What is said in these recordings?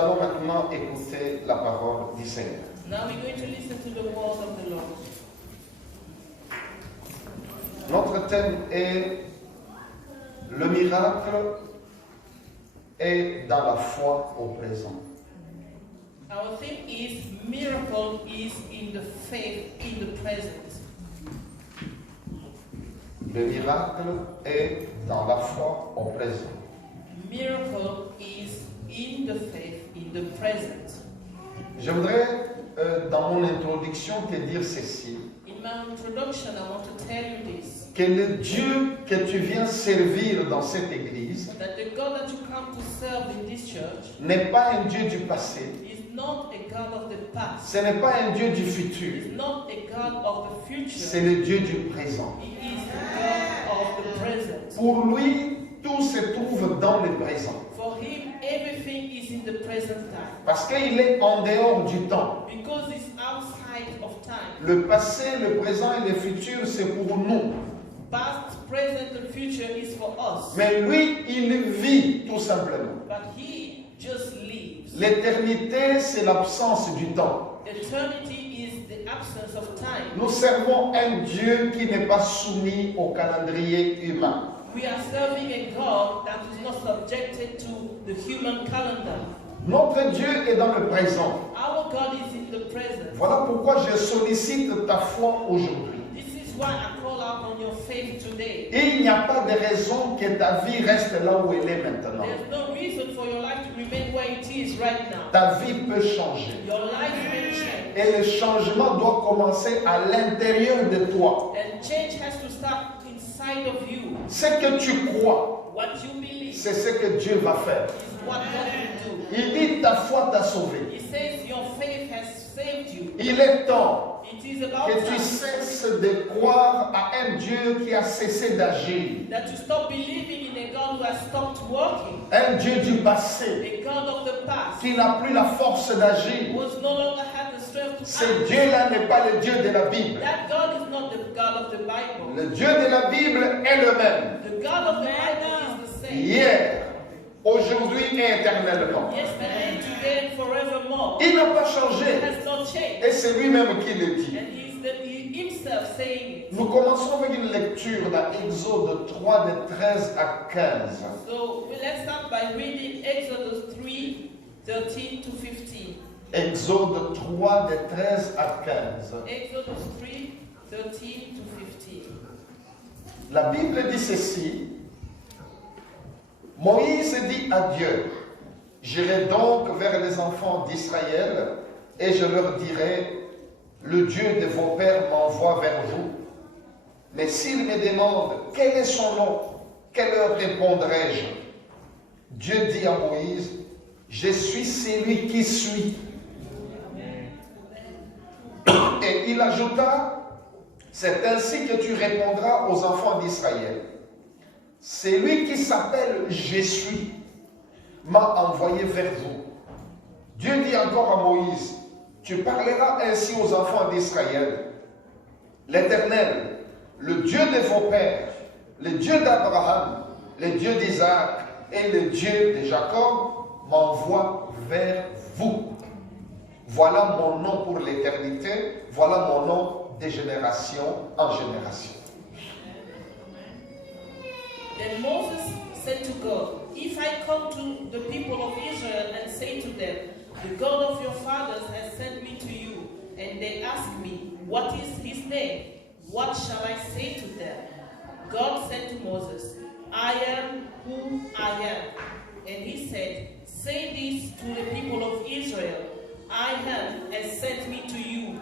allons maintenant écouter la parole du Seigneur. Now we're going to listen to the words of the Lord. Notre thème est le miracle est dans la foi au présent. Our theme is miracle is in the faith in the present. Le miracle est dans la foi au présent. Miracle is in the faith in the present. Je voudrais, dans mon introduction, te dire ceci. In my introduction, I want to tell you this. Que le Dieu que tu viens servir dans cette église That the God that you come to serve in this church n'est pas un Dieu du passé. is not a God of the past. Ce n'est pas un Dieu du futur. Is not a God of the future. C'est le Dieu du présent. He is the God of the present. Pour lui, tout se trouve dans le présent. For him, everything is in the present time. Parce qu'il est en dehors du temps. Because it's outside of time. Le passé, le présent et le futur, c'est pour nous. Past, present, and future is for us. Mais lui, il vit tout simplement. But he just lives. L'éternité, c'est l'absence du temps. Eternity is the absence of time. Nous servons un Dieu qui n'est pas soumis au calendrier humain. We are serving a God that is not subjected to the human calendar. Notre Dieu est dans le présent. Our God is in the present. Voilà pourquoi je sollicite ta foi aujourd'hui. This is why I call out on your faith today. Et il n'y a pas de raison que ta vie reste là où elle est maintenant. There's no reason for your life to remain where it is right now. Ta vie peut changer. Your life will change. Et le changement doit commencer à l'intérieur de toi. And change has to start inside of you. Ce que tu crois, What you believe c'est ce que Dieu va faire. is what God will do. Il dit ta foi t'a sauvé. He says your faith has saved you. Il est temps It is about que tu time cesses de croire à un Dieu qui a cessé d'agir. that you stop believing in a God who has stopped working. Un Dieu du passé A God of the past qui n'a plus la force d'agir. who no longer has the strength to Ce act. Dieu-là n'est pas le Dieu de la Bible. That God is not the God of the Bible. Le Dieu de la Bible est le même. The God of the Bible is the same. Hier, aujourd'hui et éternellement. Yesterday, today, and forevermore. Il n'a pas He changé. has not changed. Et c'est lui-même qui le dit. And he himself saying it. Nous commençons avec une lecture dans Exode 3 de 13 à 15. So let's start by reading Exodus 3, 13 to 15. Exode 3 de 13 à 15. Exodus 3, 13 to 15. La Bible dit ceci. Moïse dit à Dieu, j'irai donc vers les enfants d'Israël et je leur dirai, le Dieu de vos pères m'envoie vers vous. Mais s'ils me demandent quel est son nom, que leur répondrai-je? Dieu dit à Moïse, je suis celui qui suis. Et il ajouta, c'est ainsi que tu répondras aux enfants d'Israël. C'est lui qui s'appelle Je suis, m'a envoyé vers vous. Dieu dit encore à Moïse, tu parleras ainsi aux enfants d'Israël. L'Éternel, le Dieu de vos pères, le Dieu d'Abraham, le Dieu d'Isaac et le Dieu de Jacob m'envoie vers vous. Voilà mon nom pour l'éternité, voilà mon nom de génération en génération. Then Moses said to God, if I come to the people of Israel and say to them, the God of your fathers has sent me to you, and they ask me, what is his name? What shall I say to them? God said to Moses, I am who I am. And he said, say this to the people of Israel, I am has sent me to you.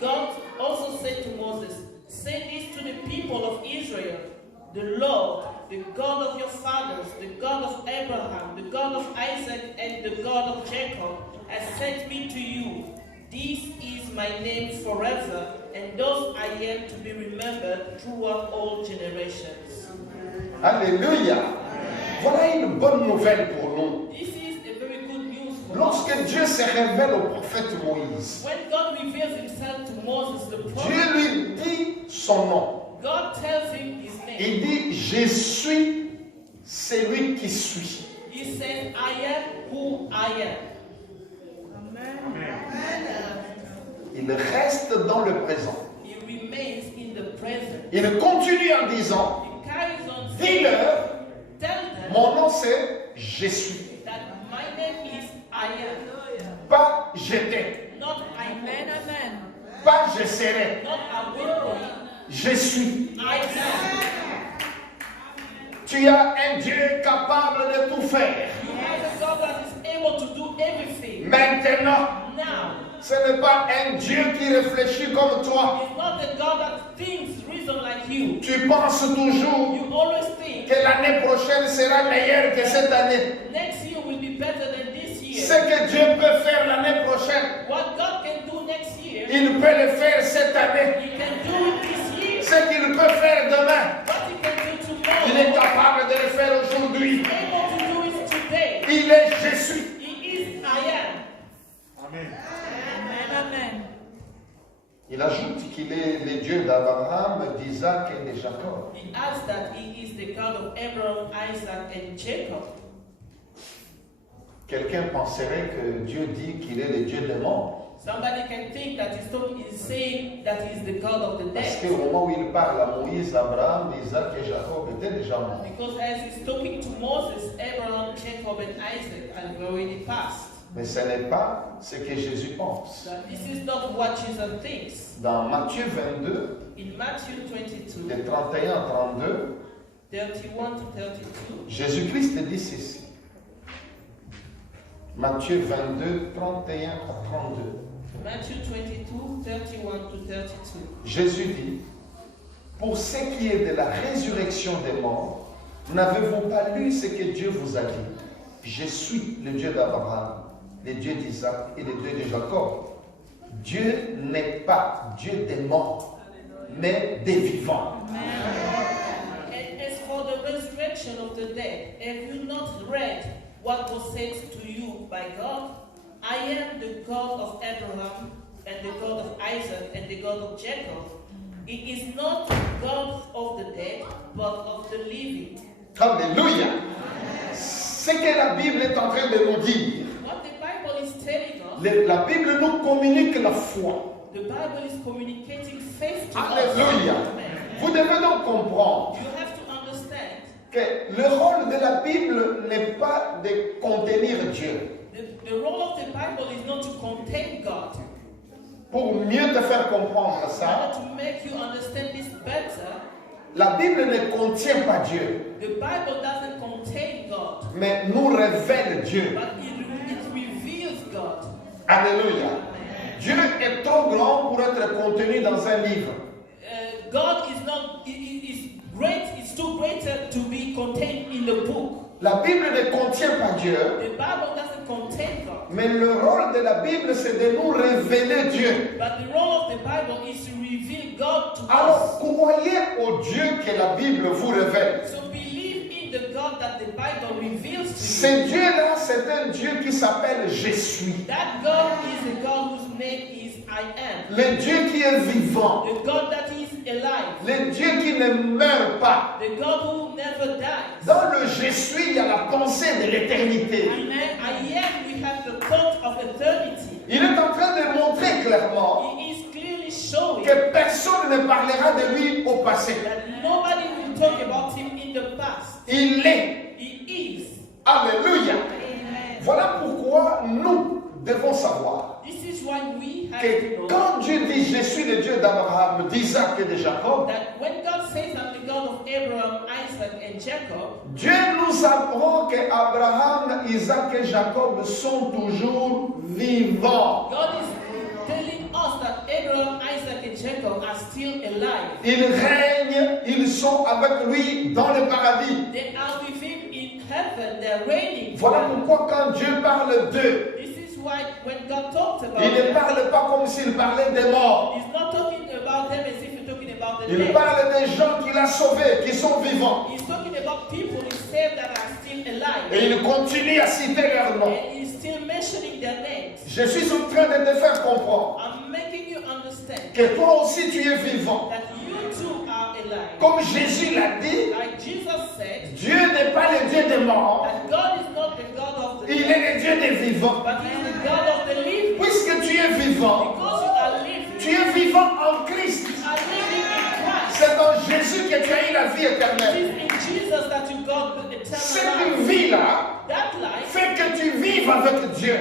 God also said to Moses, say this to the people of Israel, the Lord, the God of your fathers, the God of Abraham, the God of Isaac, and the God of Jacob, has sent me to you. This is my name forever, and thus I am to be remembered throughout all generations. Alléluia. Voilà une bonne nouvelle pour nous. This is a very good news for us. Lorsque Dieu se révèle au prophète Moïse, When God reveals himself to Moses, the prophet, Dieu lui dit son nom. God tells him his name. Il dit, je suis celui qui suis. He says, I am who I am. Il reste dans le présent. He remains in the present. Il continue en disant, He carries on saying, dis-leur, tell them mon nom c'est je suis. that my name is I am. Pas j'étais, Not I am. pas je serai. Not I will be. Je suis. I am. Tu as un Dieu capable de tout faire. You have a God that is able to do everything. Maintenant, Now, ce n'est pas un Dieu qui réfléchit comme toi. it's not the God that thinks, reason like you. Tu penses toujours You always think que l'année prochaine sera meilleure que cette année. next year will be better than this Ce year. que Dieu peut faire l'année prochaine, What God can do next year, il peut le faire cette année. He can do it this year. Ce qu'il peut faire demain, What He can do il est tomorrow, capable de le faire aujourd'hui. He's able to do it today. Il est je suis. He is I am. Amen. Amen. Il ajoute qu'il est le Dieu d'Abraham, d'Isaac et de Jacob. He adds that He is the God of Abraham, Isaac, and Jacob. Quelqu'un penserait que Dieu dit qu'il est le Dieu des morts. Somebody can think that he's saying that He's the God of the Parce dead. qu'au moment où il parle à Moïse, Abraham, Isaac et Jacob étaient déjà morts. Because as He's talking to Moses, Abraham, Jacob, and Isaac had already passed. Mais ce n'est pas ce que Jésus pense. But this is not what Jesus thinks. Dans Matthieu 22, In Matthew 22, de 31 à 32, 31 to 32, Jésus-Christ dit ceci. Matthieu 22, 31 à 32. Matthew 22, 31 to 32. Jésus dit, pour ce qui est de la résurrection des morts, n'avez-vous pas lu ce que Dieu vous a dit? Je suis le Dieu d'Abraham, le Dieu d'Isaac et le Dieu de Jacob. Dieu n'est pas Dieu des morts, mais des vivants. And as for the resurrection of the dead, have you not read what was said to you by God? I am the God of Abraham, and the God of Isaac, and the God of Jacob. He is not God of the dead, but of the living. Alléluia. Ce que la Bible est en train de nous dire, What the Bible is telling us, la Bible nous communique la foi. the Bible is communicating faith to Alléluia. us. Amen. Vous devez donc comprendre You have to understand que le rôle de la Bible n'est pas de contenir Dieu. the role of the Bible is not to contain God. Pour mieux te faire comprendre In ça, order to make you understand this better, la Bible ne contient pas Dieu, the Bible doesn't contain God, mais nous révèle Dieu. but it reveals God. Alléluia. Dieu est trop grand pour être contenu dans un livre. God is not is great. It's too greater to be contained in the book. La Bible ne contient pas Dieu, The Bible doesn't contain God, mais le rôle de la Bible, c'est de nous révéler Dieu. but the role of the Bible is to reveal God to Alors, us. croyez au Dieu que la Bible vous révèle. So believe in the God that the Bible reveals to Ce you. Dieu-là, c'est un Dieu qui s'appelle Je suis. That God is a God whose name is I am. Le Dieu qui est vivant. The God that is alive. Le Dieu qui ne meurt pas. The God who never dies. Dans le Je suis, il y a la pensée de l'éternité. And I am, we have the thought of eternity. Il est en train de montrer clairement He is clearly showing que personne ne parlera de lui au passé. that nobody will talk about him in the past. Il est. He is. Alléluia. Amen. Voilà pourquoi nous devons savoir This is why we have que to know quand Dieu dit je suis le Dieu d'Abraham, d'Isaac et de Jacob, that when God says I'm the God of Abraham, Isaac, and Jacob, Dieu nous apprend que Abraham, Isaac et Jacob sont toujours vivants. God is telling us that Abraham, Isaac, and Jacob are still alive. Ils règnent, ils sont avec lui dans le paradis. They are with him in heaven. They're reigning. Voilà pourquoi quand Dieu parle d'eux, This is why when God talks about il ne them, parle pas comme s'il parlait des morts. He's not talking about them as if you're talking about the Il dead. parle des gens qu'il a sauvés, qui sont vivants. He's talking about people he saved that are still alive. Et il continue à citer leur nom. And he's still mentioning their names. Je suis en train de te faire comprendre I'm making you understand que toi aussi tu es vivant. that you too are alive. Comme Jésus l'a dit, Like Jesus said, Dieu n'est pas le Dieu des morts, that God is not the God of the il dead, est le Dieu des vivants. but He is the God of the living. Puisque tu es vivant, Because you are living, vie éternelle. It is in Jesus that you got the eternal Cette life. vie-là That life fait que tu vives avec Dieu.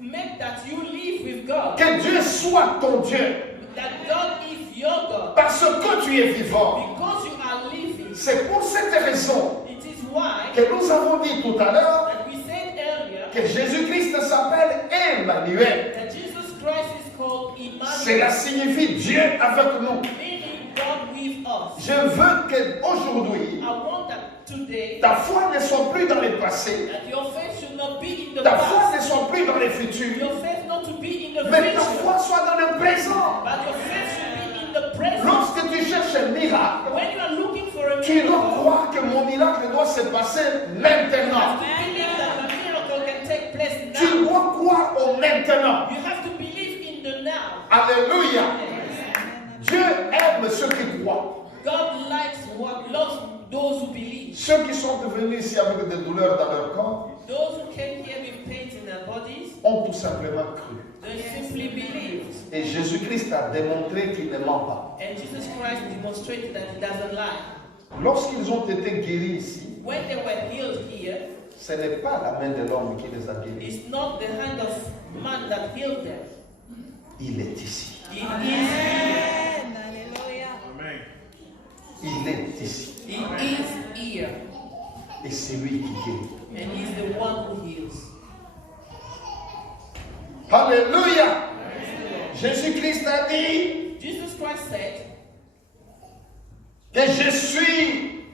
make that you live with God. Que Dieu soit ton Dieu. That God is your God. Parce que tu es vivant. Because you are living. C'est pour cette raison It is why que nous avons dit tout à l'heure that we said earlier que Jésus-Christ s'appelle Emmanuel. that Jesus Christ is called Cela Emmanuel, signifie Dieu avec nous. meaning God with us. Je veux qu'aujourd'hui, I want that today ta foi ne soit plus dans le passé. that your faith should not be in the Ta foi past. ne soit plus dans le futur. Your faith not to be in the Mais ta future, foi soit dans le présent. but your faith should be in the present. Lorsque tu cherches un miracle, When you are looking for a tu dois miracle, croire que mon miracle doit se passer you maintenant. have to believe that the miracle can take place Tu now. dois croire au maintenant. You have to believe in the now. Alléluia. Dieu aime ceux qui croient. God loves those who believe. Ceux qui sont venus ici avec des douleurs dans leur corps Those who came here with pains in their bodies, ont tout simplement cru. they simply believed. Et Jésus-Christ a démontré qu'il ne ment pas. And Jesus Christ demonstrated that he doesn't lie. Lorsqu'ils ont été guéris ici, When they were healed here, ce n'est pas la main de l'homme qui les a guéris. it's not the hand of man that healed them. Il est ici. It is here. Il est ici. He is here. Et c'est lui qui guérit. And he's the one who heals. Alléluia. Jésus-Christ a dit Jesus Christ said que je suis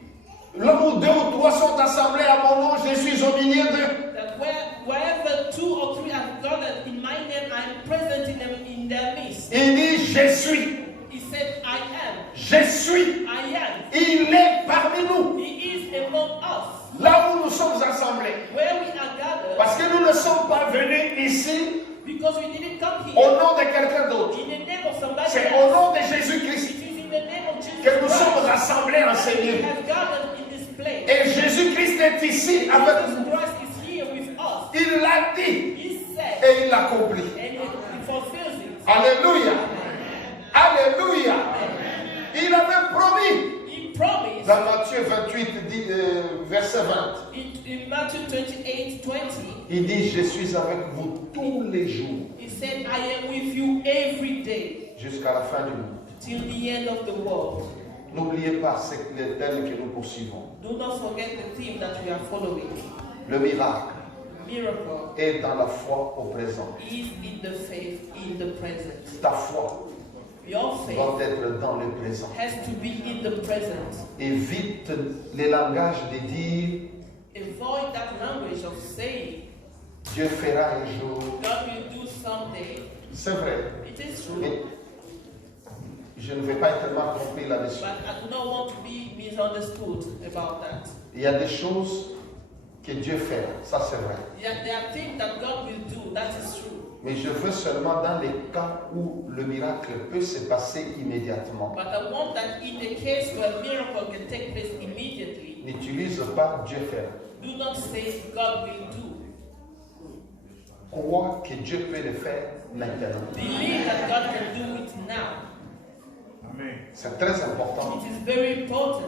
là où deux ou trois sont assemblés à mon nom, je suis au milieu d'eux. that wherever two or three are gathered in my name, I am present in their midst. Il dit je suis. He said, I am. Je suis. I am. Il est parmi nous. He is among us. Là où nous sommes assemblés. Where we are gathered, Parce que nous ne sommes pas venus ici because we didn't come au here nom de quelqu'un d'autre. in the name of somebody C'est au else. nom de Jésus-Christ It is in the name of Jesus que nous sommes Christ rassemblés en ce that we lieu. have gathered in this place. Et Jésus-Christ est ici avec Jesus nous. Christ is here with us. Il l'a dit He said, et il l'accomplit. and he fulfills it. Alléluia. Alléluia. Il avait promis He promised dans Matthieu 28, verset 20. in Matthew 28:20, Il dit, je suis avec vous tous les jours he said, I am with you every day jusqu'à la fin du monde. till the end of the world. N'oubliez pas, c'est le thème que nous poursuivons. Do not forget the theme that we are following. Le miracle Miracle est dans la foi au présent. is in the faith in the present. Ta foi Your faith doit être dans le présent. has to be in the present. Évite les langages de dire Avoid that language of saying, Dieu fera un jour. God will do someday. C'est vrai. It is true, Mais je ne vais pas être mal compris là-dessus. but I do not want to be misunderstood about that. Il y a des choses que Dieu fait. Ça, c'est vrai. Yeah, there are things that God will do, that is true. Mais je veux seulement dans les cas où le miracle peut se passer immédiatement. But I want that in the case where a miracle can take place immediately, N'utilise pas Dieu fera. do not say God will do. Crois que Dieu peut le faire maintenant. Believe that God can do it now. C'est très important. It is very important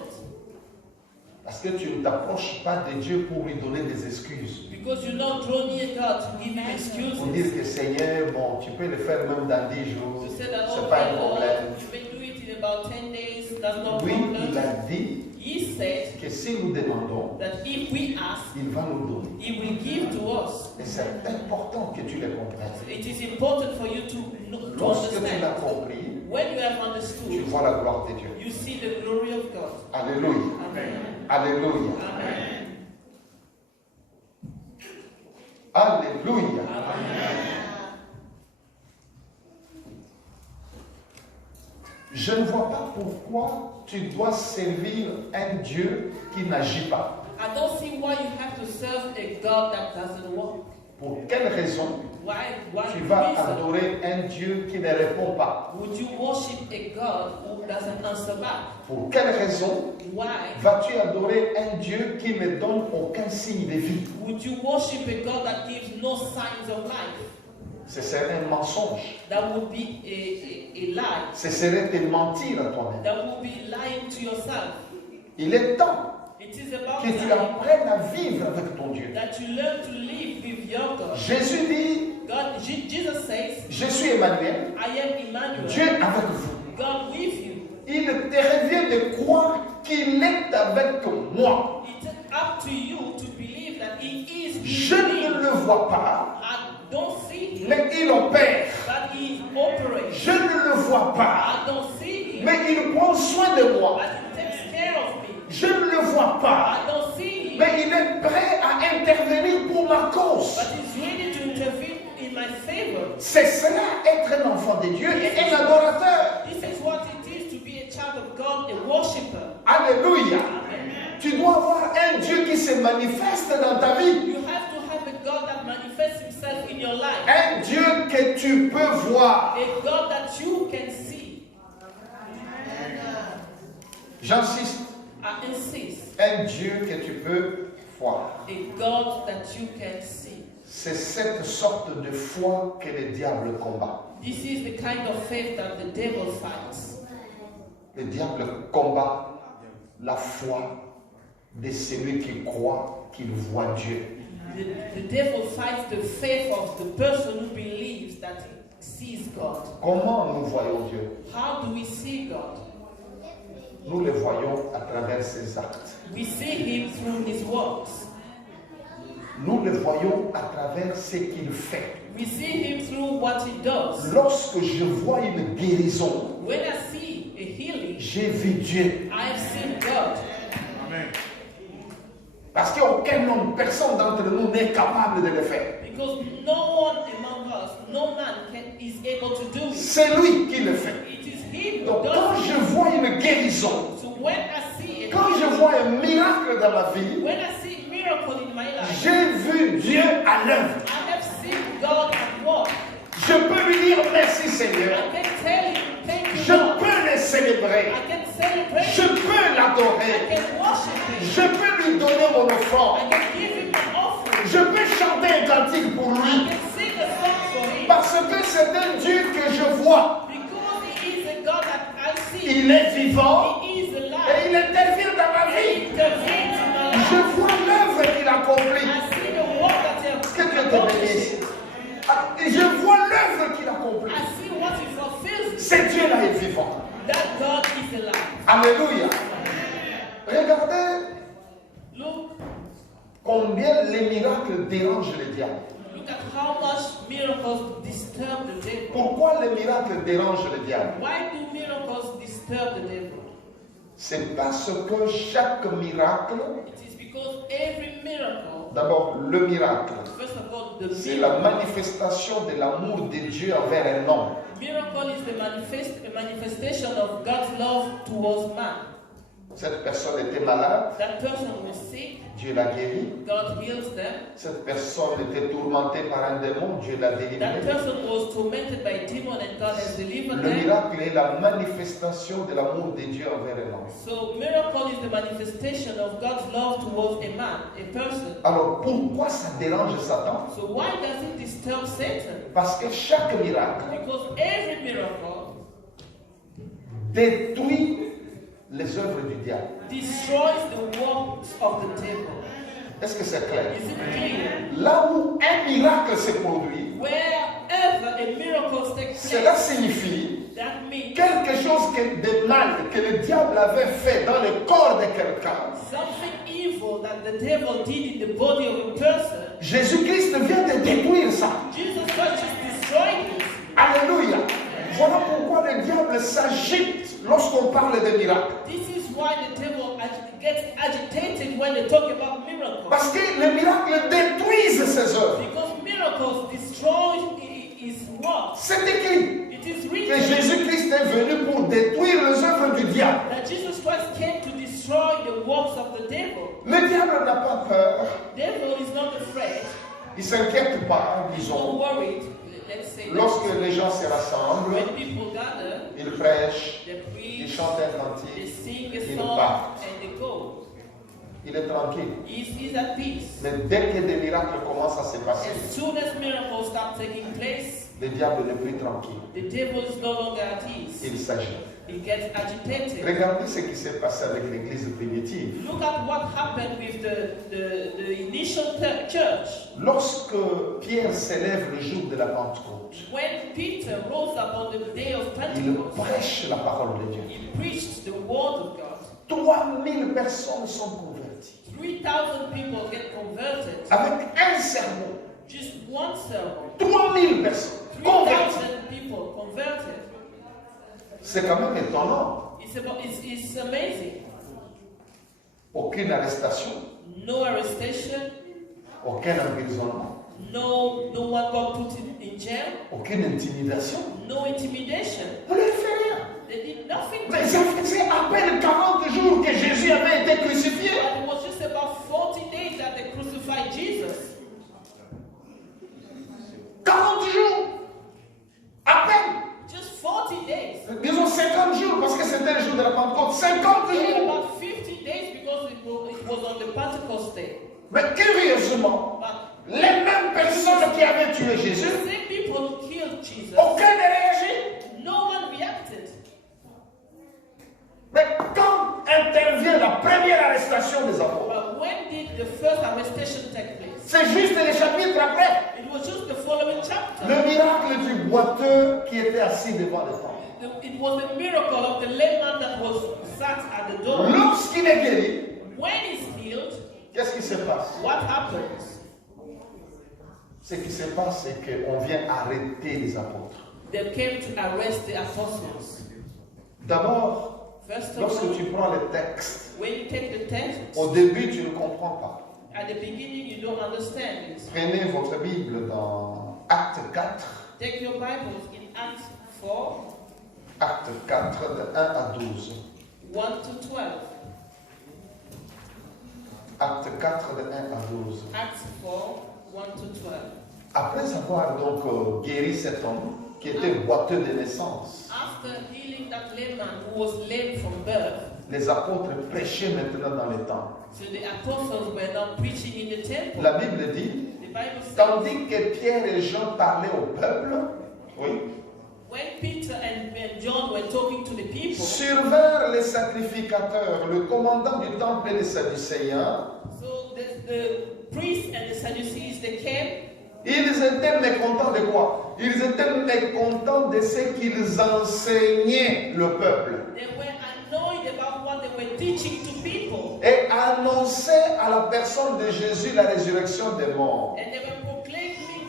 Parce que tu ne t'approches pas de Dieu pour lui donner des excuses. because you not draw near God to give you Pour dire excuses. que Seigneur, bon, tu peux le faire même dans 10 jours. To say that, C'est oh pas my un Lord, problème. you may do it in about 10 days, that's no Oui, il problem. a dit He said que si nous demandons, that if we ask, il va nous donner. He will give to us. Et c'est important que tu le comprennes. It is important for you to Lorsque tu l'as understand. compris, When you have tu understood, vois la gloire de Dieu. you see the glory of God. Alléluia. Amen. Alléluia. Amen. Alléluia. Je ne vois pas pourquoi tu dois servir un Dieu qui n'agit pas. I don't see why you have to serve a God that doesn't work. Pour quelle raison Why tu vas reason adorer un Dieu qui ne répond pas? would you worship a God who doesn't answer back? Pour quelle raison Why vas-tu adorer un Dieu qui ne donne aucun signe de vie? would you worship a God that gives no signs of life? Ce serait un mensonge. That would be a lie. Ce serait te mentir à toi-même. That would be lying to yourself. Il est temps It is about que tu time apprennes à vivre avec ton Dieu. that you learn to live with your God. Jésus dit, Jesus says, je suis Emmanuel, I am Emmanuel, Dieu avec vous. God with you. Il te revient de croire qu'il est avec moi. It's up to you to believe that He is with Je ne me. le vois pas, I don't see Him, mais il opère. but He operates. Je ne le vois pas, I don't see Him, mais il prend soin de moi. but He takes care of me. Je ne le vois pas, I don't see Him, mais il est prêt à intervenir pour ma cause. but He's ready to intervene in my favor. C'est cela, être un enfant de Dieu et un adorateur. This is what it is to be a child of God, a worshipper. Alléluia. Amen. Tu dois avoir un Dieu qui se manifeste dans ta vie. You have to have a God that manifests Himself in your life. Un Dieu que tu peux voir. A God that you can see. J'insiste, I insist. un Dieu que tu peux voir. A God that you can see. C'est cette sorte de foi que le diable combat. This is the kind of faith that the devil fights. Le diable combat la foi de celui qui croit qu'il voit Dieu. The devil fights the faith of the person who believes that he sees God. Comment nous voyons Dieu? How do we see God? Nous le voyons à travers ses actes. We see Him through His works. Nous le voyons à travers ce qu'il fait. We see Him through what He does. Lorsque je vois une guérison, When I see a healing, j'ai vu Dieu. I have seen God. Parce qu'aucun homme, personne d'entre nous n'est capable de le faire. Because no one among us, no man is able to do it. C'est lui qui le fait. It is Him who Donc does quand it. je vois une guérison, So when I see it, quand je vois un miracle dans ma vie, when I see a miracle in my life, j'ai vu Dieu à l'œuvre. I have seen God at work. Je peux lui dire merci Seigneur. I can tell Him, thank you, Je Lord. peux le célébrer. I can celebrate Je Him. peux I l'adorer. can worship Him. Je peux lui donner mon offrande. I can give Him an offering. Je peux chanter un cantique pour I lui. can sing a song for Him. Parce que c'est un Dieu que je vois. Because He is a God that I see. Il est vivant He is et alive. il intervient dans ma He vie. intervenes in my life. Je vois l'œuvre qu'il accomplit. I see the work that He has Que Dieu te bénisse. accomplished. Ah, et je vois l'œuvre qu'il accomplit. I see what He fulfills. C'est Dieu-là est vivant. That God is alive. Alléluia. Regardez Look combien les miracles dérangent le diable. at how much miracles disturb the devil. Pourquoi les miracles dérangent le diable? Why do miracles disturb the devil? C'est parce que chaque miracle, It is because every miracle, d'abord le miracle, first of all, the c'est la miracle, manifestation de l'amour de Dieu envers un homme. miracle is the manifestation of God's love towards man. Cette personne était malade, That person was sick, Dieu l'a guéri. God heals them. Cette personne était tourmentée par un démon, Dieu l'a That délivré. person was tormented by a demon and God has delivered Le them. miracle est la manifestation de l'amour de Dieu envers un homme. So miracle is the manifestation of God's love towards a man, a person. Alors pourquoi ça dérange Satan? So why does it disturb Satan? Parce que chaque miracle Because every miracle détruit les œuvres du diable. destroys the works of the devil. Est-ce que c'est clair? Is it clear? Là où un miracle se produit, Wherever a miracle takes cela place, signifie that means quelque chose de mal que le diable avait fait dans le corps de quelqu'un. something evil that the devil did in the body of a person. Jésus-Christ vient de détruire ça. Jesus Christ just destroyed it. Alléluia. Voilà pourquoi le diable s'agite lorsqu'on parle de miracles. This is why the devil gets agitated when they talk about miracles. Parce que les miracles détruisent ses œuvres. Because miracles destroy his works. C'est écrit It is que written Jésus-Christ est venu pour détruire les œuvres du diable. that Jesus Christ came to destroy the works of the devil. Le diable n'a pas peur. Devil is not afraid, Il ne s'inquiète pas, not disons. worried. Let's say that. Lorsque les gens se rassemblent, When people gather, ils prêchent, they ils preach, chantent un they cantique, sing a ils song, partent. and they go. Il est tranquille. He's at peace. Mais dès que des miracles commencent à se passer, As soon as miracles start taking place, le diable n'est plus tranquille. the devil is no longer at ease. Il s'agit. he gets agitated. Regardez ce qui s'est passé avec l'église primitive. Look at what happened with the initial church. Lorsque Pierre s'élève le jour de la Pentecôte, When Peter rose up on the day of il Pentecost, prêche la parole de Dieu. he preached the word of God. 3000 personnes sont converties. 3,000 people get converted. Avec un sermon. Just one sermon. 3000 personnes converties. 3,000 people converted. C'est quand même étonnant. It's amazing. Aucune arrestation, No arrestation. aucun emprisonnement, No one got put in jail. aucune intimidation. No intimidation. On ne leur fait rien. They did nothing. Mais ça faisait à peine 40 jours que Jésus avait été crucifié. But it was just about 40 days that they crucified Jesus. 40 jours. À peine. Just 40 days. Disons 50 jours parce que c'était le jour de la Pentecôte. 50 jours. About 50 days because it was on the Pentecost day. Mais curieusement, But les mêmes personnes qui avaient tué the Jésus, same people who killed Jesus, aucun n'a réagi. no one reacted. Mais quand intervient la première arrestation des apôtres, But when did the first arrestation take place? c'est juste les chapitres après. It was just the following chapter. Le miracle du boiteux qui était assis devant le temple. It was the miracle of the layman that was sat at the door. Lorsqu'il est guéri, When he's healed, qu'est-ce qui se passe? what happens? Ce qui se passe, c'est qu'on vient arrêter les apôtres. They came to arrest the apostles. D'abord, First of lorsque all, tu prends le texte, when you take the text, au début, tu ne comprends pas. at the beginning you don't understand it. Prenez votre Bible dans Acte 4, Take your Bibles in Acts 4, Acte 4 de 1 à 12. 1 to 12. Acte 4 de 1 à 12. Acts 4, 1 to 12. Après avoir donc guéri cet homme qui était boiteux de naissance, After healing that layman who was lame from birth, les apôtres prêchaient maintenant dans les temple. so the apostles were now preaching in the temple. La Bible dit, The Bible says, tandis que Pierre et Jean parlaient au peuple, oui, when Peter and John were talking to the people, survinrent les sacrificateurs, le commandant du temple et les Sadducéens. so the priests and the Sadducees, they came. Ils étaient mécontents de quoi? Ils étaient mécontents de ce qu'ils enseignaient le peuple. They were annoyed about what they were teaching to people. Et annonçaient à la personne de Jésus la résurrection des morts. And they were proclaiming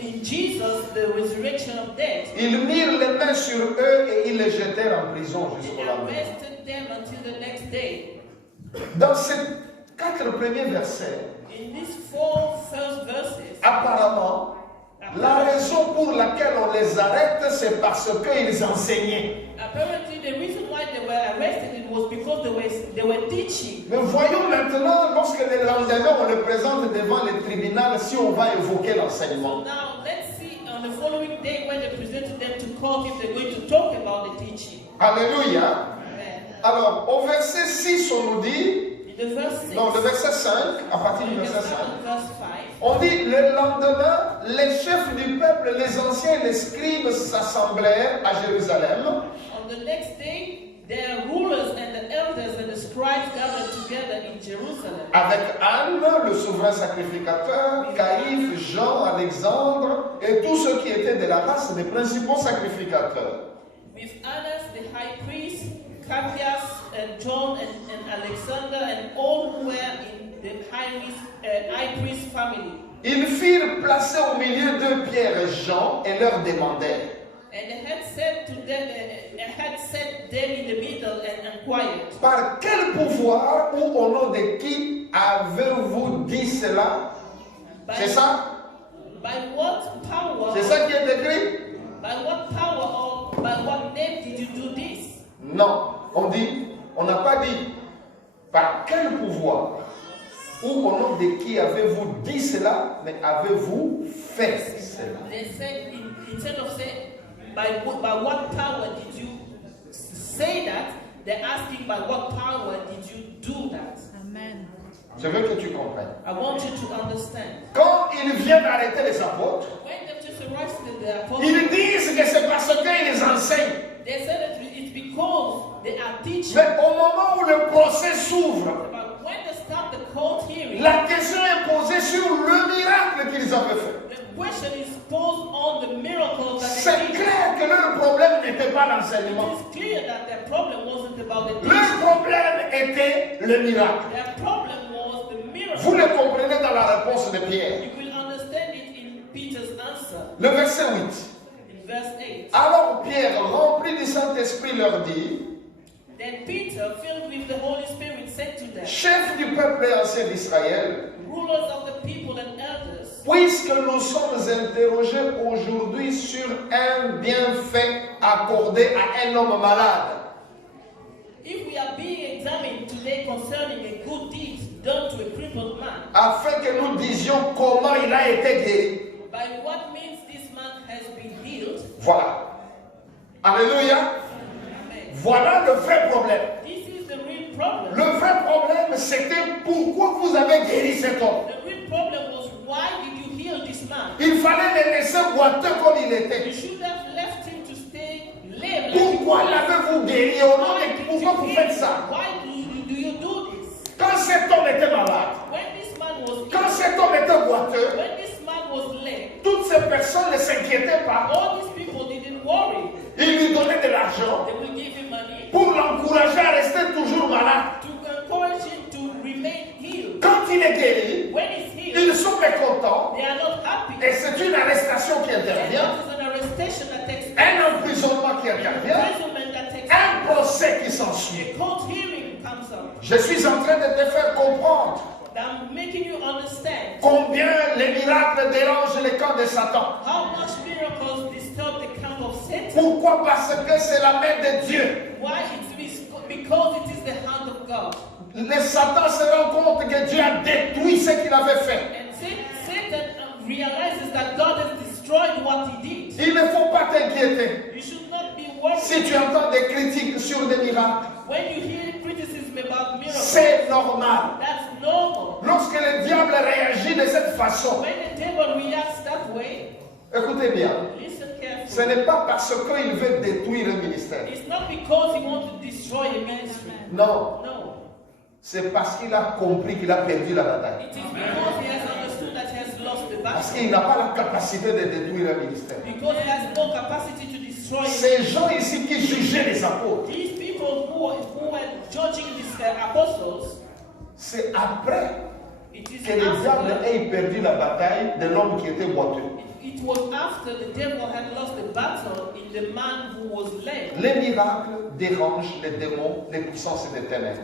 in Jesus the resurrection of death. Ils mirent les mains sur eux et ils les jetèrent en prison jusqu'au They lendemain. arrested them until the next day. Dans ces 4 premiers versets, In these 4 first verses, apparemment, la raison pour laquelle on les arrête, c'est parce qu'ils enseignaient. apparently the reason why they were arrested it was because they were teaching. Mais voyons maintenant, lorsque le lendemain on le présente devant le tribunal, si on va évoquer l'enseignement. Now let's see on the following day when they presented them to court if they're going to talk about the teaching. Alléluia. Amen. Alors, au verset 6, on nous dit, In the verse 6, non, le verset 5, à partir du in the verset 5, verse 5, on dit, le lendemain, les chefs du peuple, les anciens et les scribes s'assemblèrent à Jérusalem. on the next day, their rulers and the elders and the scribes gathered together in Jerusalem. Avec Anne, le souverain sacrificateur, Caïphe, Jean, Alexandre et tous ceux qui étaient de la race des principaux sacrificateurs. With Annas, the high priest, Caiaphas, and John, and Alexander, and all who were in the high priest family. Ils firent placer au milieu d'eux Pierre et Jean et leur demandèrent, And they had said to them, had set them in the middle and inquired, par quel pouvoir ou au nom de qui avez-vous dit cela? C'est ça? By what power? C'est ça qui est écrit? By what power or by what name did you do this? Non, on n'a pas dit par quel pouvoir ou au nom de qui avez-vous dit cela, mais avez-vous fait cela? They said, instead of saying, by what power did you say that, they're asking by what power did you do that? Amen. Je veux que tu comprennes. I want you to understand. Quand ils viennent arrêter les apôtres, When they just arrested the apostles, ils disent que c'est parce qu'ils enseignent. They said that it's because they are teaching. Mais au moment où le procès s'ouvre, But when they start the court hearing, la question est posée sur le miracle qu'ils avaient fait. the question is posed on the miracles that C'est they did. clair que leur problème n'était pas l'enseignement. It's clear that their problem wasn't about the Leur teaching. problème était le miracle. Their problem was the miracle. Vous le comprenez dans la réponse de Pierre. You will understand it in Peter's answer Le verset 8. in verse 8. Alors Pierre, rempli du Saint-Esprit, leur dit, Then Peter, filled with the Holy Spirit, said to them, chef du peuple et ancien d'Israël, rulers of the people and elders, puisque nous sommes interrogés aujourd'hui sur un bienfait accordé à un homme malade, if we are being examined today concerning a good deed done to a crippled man, afin que nous disions comment il a été guéri. by what means this man has been healed, Voilà. Alléluia. amen. Voilà le vrai problème. This is the real problem. Le vrai problème, c'était pourquoi vous avez guéri cet homme. The real problem was, why did you heal this man? Il fallait le laisser boiteux comme il était. You should have left him to stay lame. Pourquoi l'avez-vous guéri au nom de... Pourquoi vous faites ça? Why do you do this? Quand cet homme était malade, When this man was quand ill, cet homme était boiteux, when this man was lame, toutes ces personnes ne s'inquiétaient pas. all these people didn't worry. Ils lui donnaient de l'argent They will give him money pour l'encourager à rester toujours malade. to encourage him to remain healed. Quand il est guéri, When he's healed, ils sont mécontents they are not happy. et c'est une arrestation qui And intervient, that is an arrestation that takes place, un emprisonnement qui intervient, imprisonment that takes un place, procès qui s'ensuit. a court hearing comes up. Je suis en train de te faire comprendre I'm making you understand combien les miracles dérangent les camps de Satan. how much miracles disturb the camp of Satan. Pourquoi? Parce que c'est la main de Dieu. Why? Because it is the hand of God. Les Satan se rend compte que Dieu a détruit ce qu'il avait fait. And Satan realizes that God has destroyed what he did. Il ne faut pas t'inquiéter. You should not be worried. Si tu entends des critiques sur des miracles, When you hear criticism about miracles, c'est normal. that's normal. Lorsque le diable réagit de cette façon, When the devil reacts that way, écoutez bien, listen ce carefully. n'est pas parce qu'il veut détruire le ministère. It's not because he wants to destroy a ministry. Non, No. c'est parce qu'il a compris qu'il a perdu la bataille. It is because he has understood that he has lost the Parce battle. qu'il n'a pas la capacité de détruire le ministère. Because he has no capacity to destroy it. Ces gens ici qui jugeaient les apôtres, These people who were judging these apostles, c'est après it is que le diable after, ait perdu la bataille de l'homme qui était boiteux. it was after the devil had lost the battle in the man who was lame. Les miracles dérangent les démons, les puissances des ténèbres.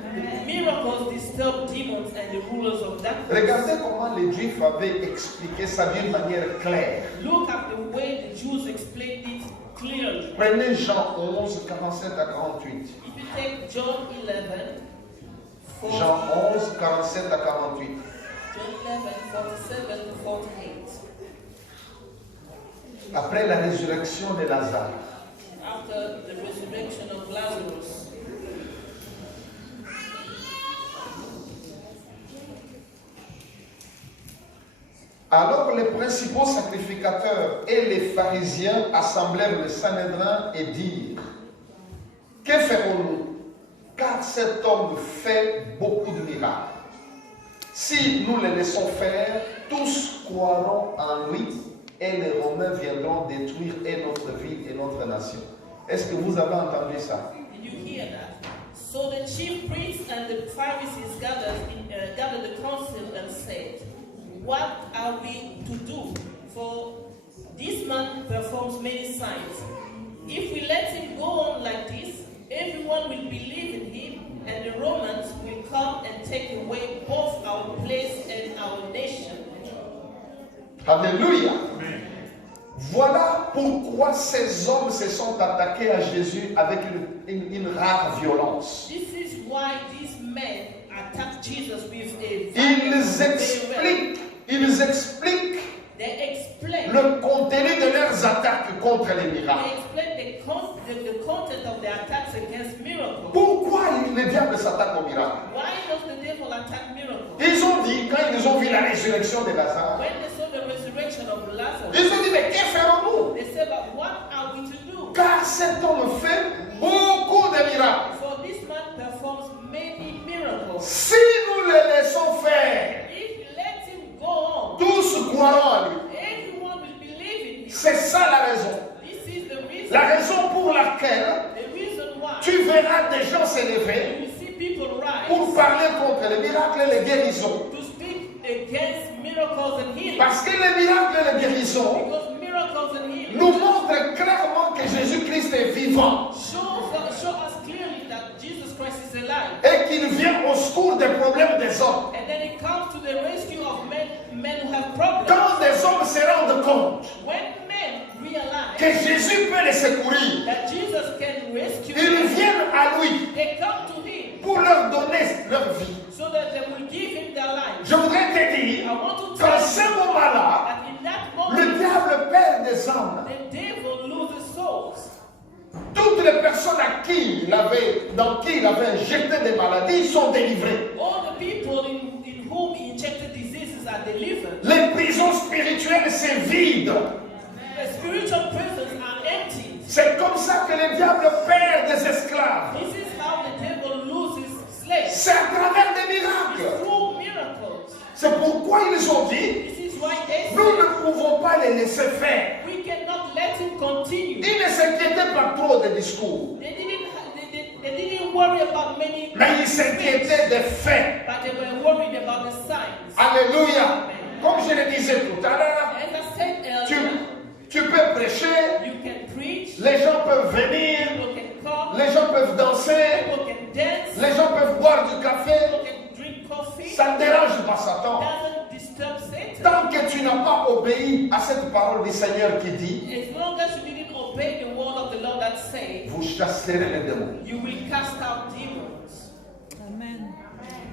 Miracles disturb demons and the rulers of darkness. Regardez comment les Juifs avaient expliqué ça d'une manière claire. Look at the way the Jews explained it clearly. Prenez Jean 11, 47 à 48. If you take John 11, Jean 11, 47 à 48. John 11, 47 to 48. Après la résurrection de Lazare, After the resurrection of Lazarus, alors les principaux sacrificateurs et les pharisiens assemblèrent le Sanhédrin et dirent: que ferons-nous? Car cet homme fait beaucoup de miracles. Si nous le laissons faire, tous croiront en lui et les Romains viendront détruire et notre ville et notre nation. Est-ce que vous avez entendu ça? did you hear that? So the chief priests and the Pharisees gathered the council and said, what are we to do? For this man performs many signs. If we let him go on like this, everyone will believe in him, and the Romans will come and take away both our place and our nation. Alléluia. Voilà pourquoi ces hommes se sont attaqués à Jésus avec une rare violence. This is why these men attacked Jesus with a Ils expliquent They explain le contenu de leurs attaques contre les miracles. the content of their attacks against miracles. Pourquoi le diable s'attaque aux miracles? Why does the devil attack miracles? Ils ont dit, quand ils ont vu la résurrection de Lazare, When they saw the resurrection of Lazarus, ils ont dit, mais que ferons-nous? they said, but what are we to do? Car cet homme fait beaucoup de miracles. For this man performs many miracles. Si nous le laissons faire, If you let him go on, tous croiront à lui. everyone will believe in him. C'est ça la raison. This is the reason. La raison pour laquelle The reason why tu verras des gens s'élever you see people rise pour parler contre les miracles et les guérisons. to speak against miracles and healing. Parce que les miracles et les guérisons Because miracles and healing nous montrent clairement que Jésus-Christ est vivant show us clearly that Jesus Christ is alive. et qu'il vient au secours des problèmes des hommes. And then it comes to the rescue of men who have problems. Quand des hommes se rendent compte When men realize que Jésus peut les secourir, that Jesus can rescue ils them, viennent à lui they come to him pour leur donner leur vie. so that they will give him their life. Je voudrais te dire I want to qu'en tell ce you moment-là, that in that le moment, diable perd des âmes. the devil loses souls. Toutes les personnes dans qui il avait injecté des maladies sont délivrées. All the people in whom he injected diseases are delivered. Les prisons spirituelles se vident. The spiritual prisons are empty. C'est comme ça que le diable perd des esclaves. This is how the devil loses slaves. C'est à travers des miracles. Through miracles. C'est pourquoi ils ont dit, This is why they nous say ne pouvons pas les laisser faire. we cannot let him continue. Ils ne s'inquiétaient pas trop des discours, They didn't worry about many mais ils s'inquiétaient des faits. but they were worried about the signs. Alléluia. Comme je le disais tout à l'heure, As I said earlier, tu peux prêcher, you can preach, les gens peuvent venir, people can come, les gens peuvent danser, people can dance, les gens peuvent boire du café. people can drink coffee. Ça ne dérange pas Satan. Doesn't disturb Satan. Tant que tu n'as pas obéi à cette parole du Seigneur qui dit, As long as you didn't obey the word of the Lord that says, vous chasserez les démons. you will cast out demons. Amen.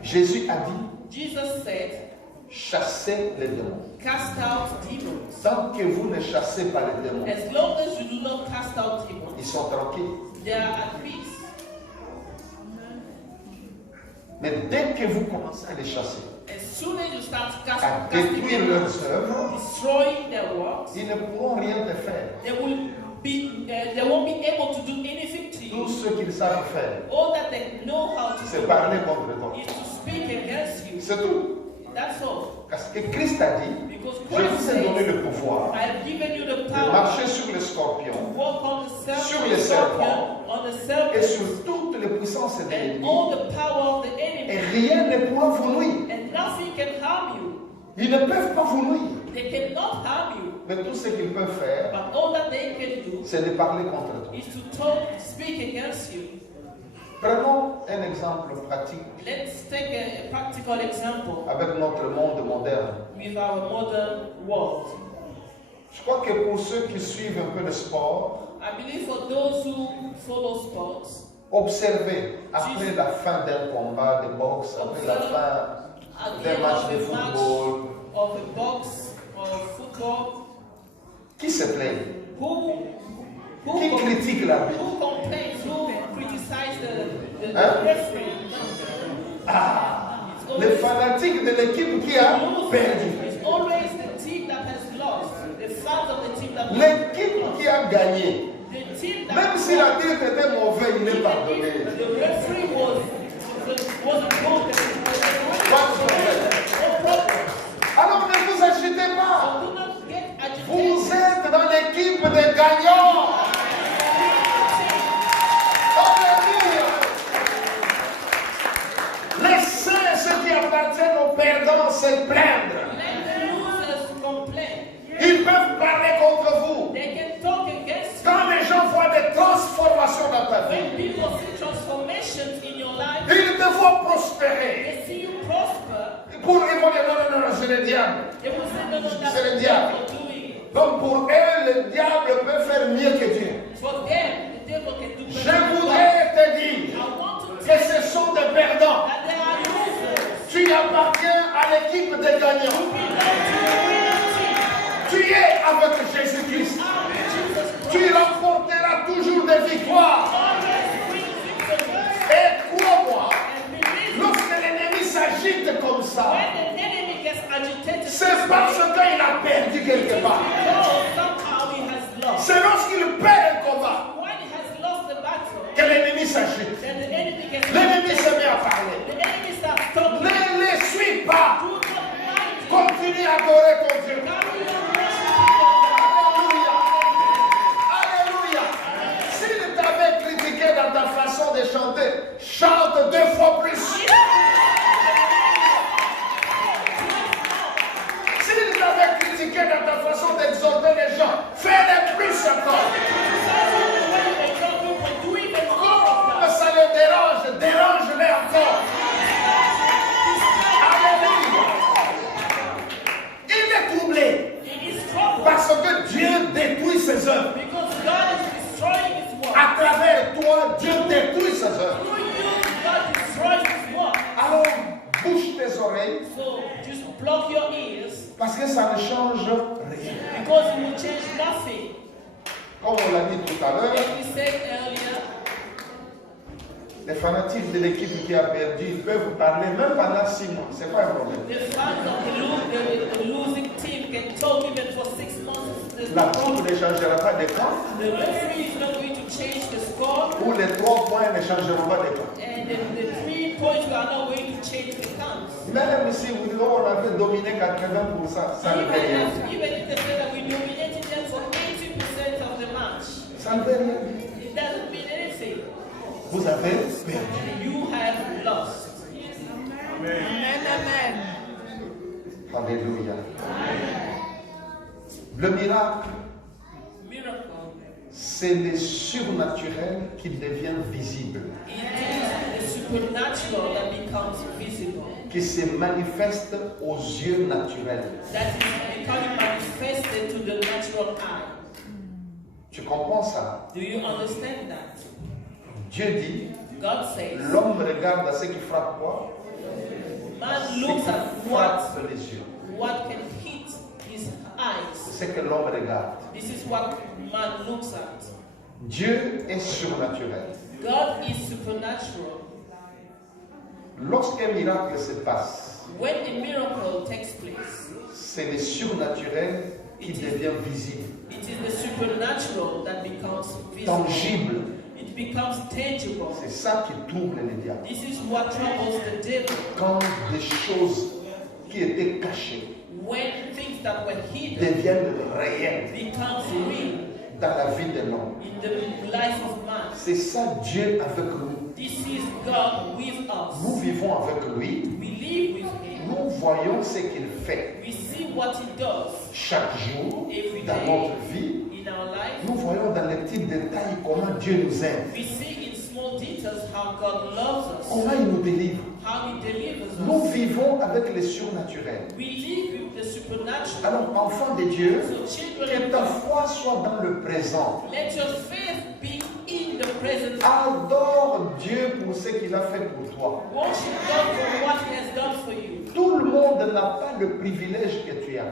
Jésus a dit, Jesus said, chassez les démons. cast out demons. Tant que vous ne chassez pas les démons, As long as you do not cast out demons, ils sont tranquilles. they are at peace. Mais dès que vous commencez à les chasser, As soon as you start à casting détruire them out, leurs œuvres, destroying their works, ils ne pourront rien te faire. they won't be able to do anything to Tout you. ce qu'ils savent faire, All that they know how to c'est do parler contre toi. is to speak against you. C'est tout. That's all. Parce que Christ a dit, Because je Christ vous ai donné says, le pouvoir I have given you the de power marcher sur les to scorpions walk on the Sur les serpents. on the et serpent, sur toutes les puissances de and l'ennemi. all the power of the Et enemy, rien ne pourra vous nuire. and nothing can harm you. Ils ne peuvent pas vous nuire. They cannot harm you. Mais tout ce qu'ils peuvent faire, But all that they can do c'est de parler contre toi. is to speak against you. Prenons un exemple pratique Let's take a practical example avec notre monde moderne. with our modern world. Je crois que pour ceux qui suivent un peu le sport, I believe for those who follow sports, observez après la fin d'un combat de boxe, après la fin at the d'un end match of de a match football, of a box or football, qui se plaint, who qui critique l'arbitre. who complains, who criticize the Hein? referee? Ah, It's les fanatiques de l'équipe qui a perdu. It's always the team that has lost, the fans of the team that L'équipe qui a gagné, the team that même si l'arbitre était mauvais, il est even pardonné. if the referee wasn't good, Pas de problème. no problem. Alors ne vous agitez pas. So do not get agitated. Vous êtes dans l'équipe des gagnants. Alléluia. Laissez ceux qui appartiennent aux perdants se plaindre. Let the losers complain. Ils peuvent parler contre vous. They can talk against you. Quand les gens voient des transformations dans ta When vie, people see transformations in your life, ils te voient prospérer. they see you prosper, Ils vont dire non, c'est le diable. they will say, no, that's C'est le the diable. devil doing it. Donc pour eux, le diable peut faire mieux que Dieu. For them, the devil can do Je better than God. voudrais te dire I want to que tell ce you sont des perdants. that there are losers. Tu appartiens à l'équipe des gagnants. You belong to the winning team. Tu es avec Jésus-Christ. I'm Jesus Tu Christ. remporteras toujours des victoires. Always bring victory. Et crois-moi, And believe me, lorsque l'ennemi s'agite comme ça, when the enemy gets agitated, c'est parce qu'il a perdu quelque part. because somehow he has lost. C'est lorsqu'il perd un combat When he has adorer ton Dieu. Carry on worshiping your Alléluia. Alléluia. S'il t'avait critiqué dans ta façon de chanter, chante 2 fois plus. S'il t'avait critiqué dans ta façon d'exhorter les gens, fais-le plus encore. Comme ça les dérange, dérange-les encore. Alléluia. Il est troublé parce que Dieu détruit ses œuvres. Because God is destroying his work. À travers toi, Dieu détruit ses œuvres. Through you, God destroys his work. Alors, bouche tes oreilles So just block your ears parce que ça ne change rien. because it will change nothing. Comme on l'a dit tout à l'heure, As we said earlier, les fanatiques de l'équipe qui a perdu, ils peuvent vous parler même pendant 6 mois. C'est pas un problème. the fans of the losing team can talk even for 6 months. La coupe ne changera pas de camp The referee is not going to change the score, ou les 3 points ne changeront pas de camp. and the 3 points are not going to change the counts. Même si vous dites on avait dominé 80%, ça ne fait rien. Even if they say that we dominated them for 80% of the match, Ça ne fait rien. it doesn't mean anything. Vous avez perdu. You have lost. Alléluia. Le miracle, Miracle. c'est le surnaturel qui devient visible, It is the supernatural that becomes visible. qui se manifeste aux yeux naturels. That is becoming manifested to the natural eye. Tu comprends ça? Do you understand that? Dieu dit, God says, l'homme regarde à ce qui frappe quoi? man Ce looks qui at what frappe les yeux. can hit his eyes. C'est ce que l'homme regarde. This is what man looks at. Dieu est surnaturel. God is supernatural. Lorsqu'un miracle se passe, When a miracle takes place, c'est le surnaturel qui devient visible, it is the supernatural that becomes visible. tangible. It becomes tangible. C'est ça qui trouble les diables. This is what troubles the devil. Quand des choses qui étaient cachées When things that were hidden deviennent réelles becomes real dans la vie de l'homme. in the life of man. C'est ça Dieu avec nous. This is God with Nous us. vivons avec lui. We live with Him. Nous voyons ce qu'il fait We see what He does chaque jour every dans day notre vie. in our life. Nous voyons dans les petits détails comment Dieu nous aime, We see in small details how God loves us, comment il nous délivre. how He delivers Nous us. vivons avec le surnaturel. We live with the supernatural. Alors, enfant de Dieu, So children que of ta God, foi soit dans le présent. let your faith be in the present. Adore Dieu pour ce qu'il a fait pour toi. Worship God for what He has done for you. Tout le monde n'a pas le privilège que tu as.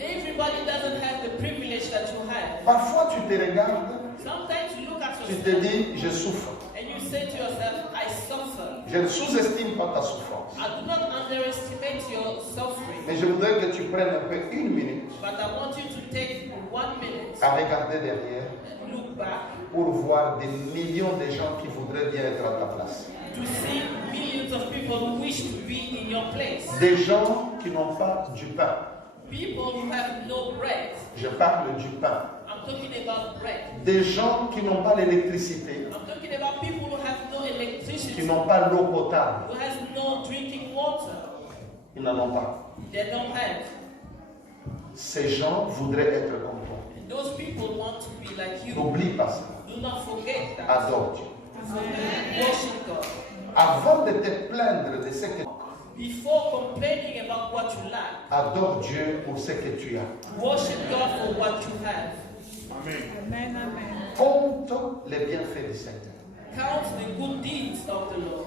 Everybody doesn't have the privilege that you have. Parfois, tu te regardes, Sometimes you look at tu te yourself dis, je souffre. and you say to yourself, I suffer. Je ne sous-estime pas ta souffrance. I do not underestimate your suffering, Mais je voudrais que tu prennes un peu 1 minute but I want you to take 1 minute à regarder derrière and look back pour voir des millions de gens qui voudraient bien être à ta place. to see millions of people who wish to be in your place. Des gens qui n'ont pas du pain. People who have no bread. Je parle du pain. I'm talking about bread. Des gens qui n'ont pas l'électricité, I'm talking about people who have no electricity, qui n'ont pas l'eau potable. who has no drinking water. Ils n'en ont pas. They don't have. Ces gens voudraient être comme toi. And those people want to be like you. N'oublie pas ça. Do not forget that. Adore Dieu. So worship God. Avant de te plaindre de ce que Before complaining about what you lack, adore Dieu pour ce que tu as. worship God for what you have. Compte les bienfaits du Seigneur. Count the good deeds of the Lord.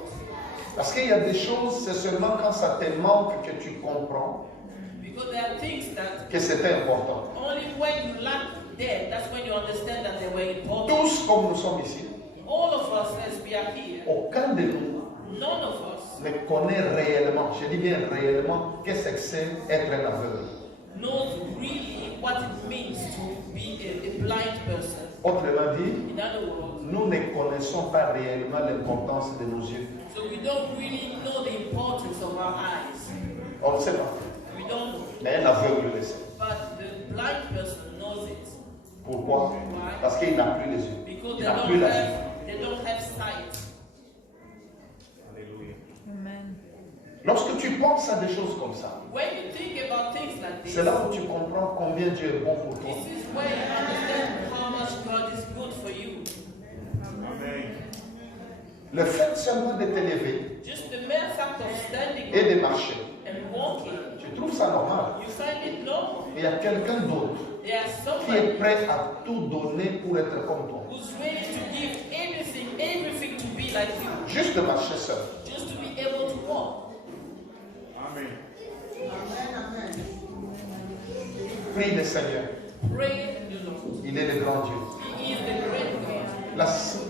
Parce qu'il y a des choses, c'est seulement quand ça te manque que tu comprends Because there are things that que c'était important. only when you lack them, that's when you understand that they were important. Tous comme nous sommes ici, All of us, as we are here, aucun de nous none of us ne connaît réellement, je dis bien réellement, qu'est-ce que c'est être un aveugle. knows really what it means to be a blind person. Autrement dit, In other words, nous ne connaissons pas réellement l'importance de nos yeux. so we don't really know the importance of our eyes. On ne sait pas. We You don't know. Mais un aveugle le sait. But the blind person knows it. Pourquoi? Parce qu'il n'a plus les yeux. Because Il n'a plus la vue. they don't have sight. Amen. Lorsque tu penses à des choses comme ça, When you think about things like this, c'est là où tu comprends combien Dieu est bon pour toi. this is where you understand how much God is good for you. Le fait seulement de te lever Just the mere fact of standing et up de marcher, and walking, tu trouves ça normal. you find it normal. Il y a quelqu'un d'autre There's qui est someone prêt à tout donner pour être comme toi. who's ready to give everything to be like you, Juste de marcher seul. just to be able to walk. Prie le Seigneur. Pray the Lord. Il est le grand Dieu. He is the great God.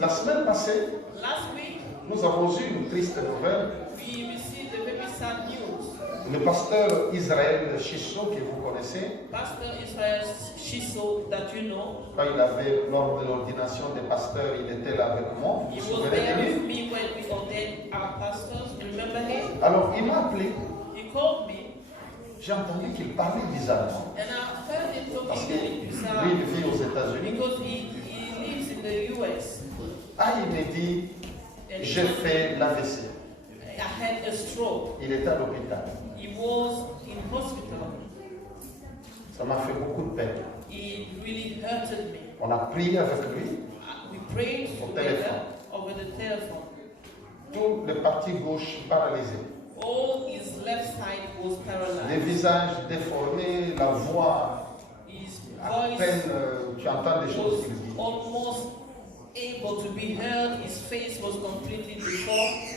La semaine passée, Last week, nous avons eu une triste nouvelle. we received a very sad news. Le pasteur Israël Chisso, que vous connaissez, Pastor Israel Shiso, that you know, quand il avait, lors de l'ordination des pasteurs, il était là avec moi. Vous he vous was souvenez there de lui? with me when we ordained our pastors. Remember him? Alors, il m'a appelé. He called me, J'ai entendu qu'il parlait bizarrement. and I heard him Parce que talking lui, bizarre il vit aux États-Unis. because he lives in the US. Ah, il me dit, And j'ai fait l'AVC. I had a stroke. Il était à l'hôpital. He was in hospital. Ça m'a fait beaucoup de peine. It really hurted me. On a prié avec lui. We prayed Au together téléphone. over the telephone. Tout le parti gauche paralysé. All his left side was Les paralyzed. visages déformés, la voix, His à voice peine tu entends des choses was qu'il dit. almost able to be heard. His face was completely deformed.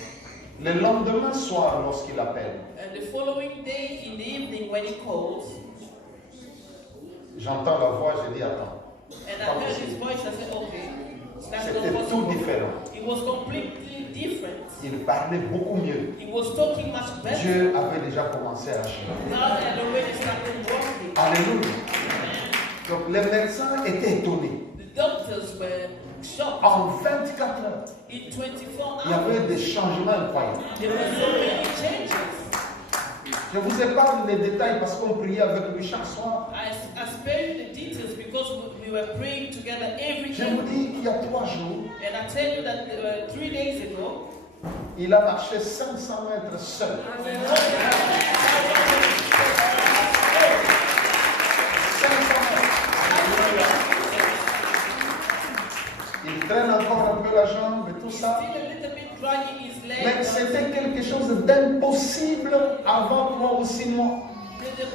Le lendemain soir, lorsqu'il appelle, And the following day in the evening when he calls, j'entends la voix, je dis attends. and I heard his voice, I said, okay, that's not C'était tout possible. différent. It was completely different. Il parlait beaucoup mieux. He was talking much better. Dieu avait déjà commencé à agir. God had already started working. Alléluia. Donc les médecins étaient étonnés. The doctors were shocked. En 24 heures, In 24 il y avait hours, des changements incroyables. there were so many changes. Je vous épargne les détails parce qu'on priait avec lui chaque soir. I spare you the details because we were praying together every Je vous day. dis qu'il y a 3 jours, And I tell you that 3 days ago, il a marché 500 mètres seul. 500 mètres. Il traîne encore un peu la jambe et tout ça. still a little bit dragging his Mais leg. c'était quelque chose d'impossible avant 3 ou 6 mois.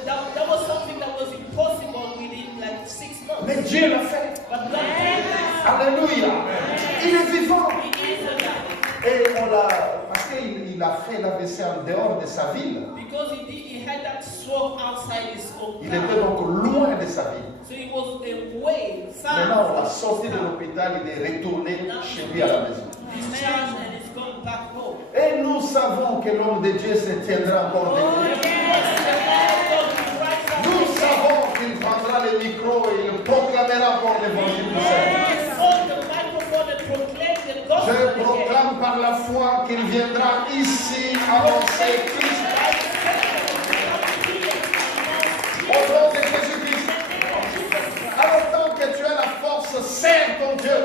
That was something that was impossible within like 6 months. Mais Dieu l'a fait. But God did this. Alléluia. Il est vivant. He is alive. Et on l'a, parce qu'il a fait l'AVC en dehors de sa ville. Because he had that stroke outside his own Il était town. donc loin de sa ville. So he was away, Maintenant, on far l'a sorti de l'hôpital, il est retourné chez lui à la maison. discharged and is going back home. Et nous savons que l'homme de Dieu se tiendra encore debout. Nous savons qu'il prendra le micro et il proclamera encore l'évangile du Seigneur. Je proclame par la foi qu'il viendra ici annoncer Christ. Au nom de Jésus-Christ. Alors tant que tu as la force, sers ton Dieu.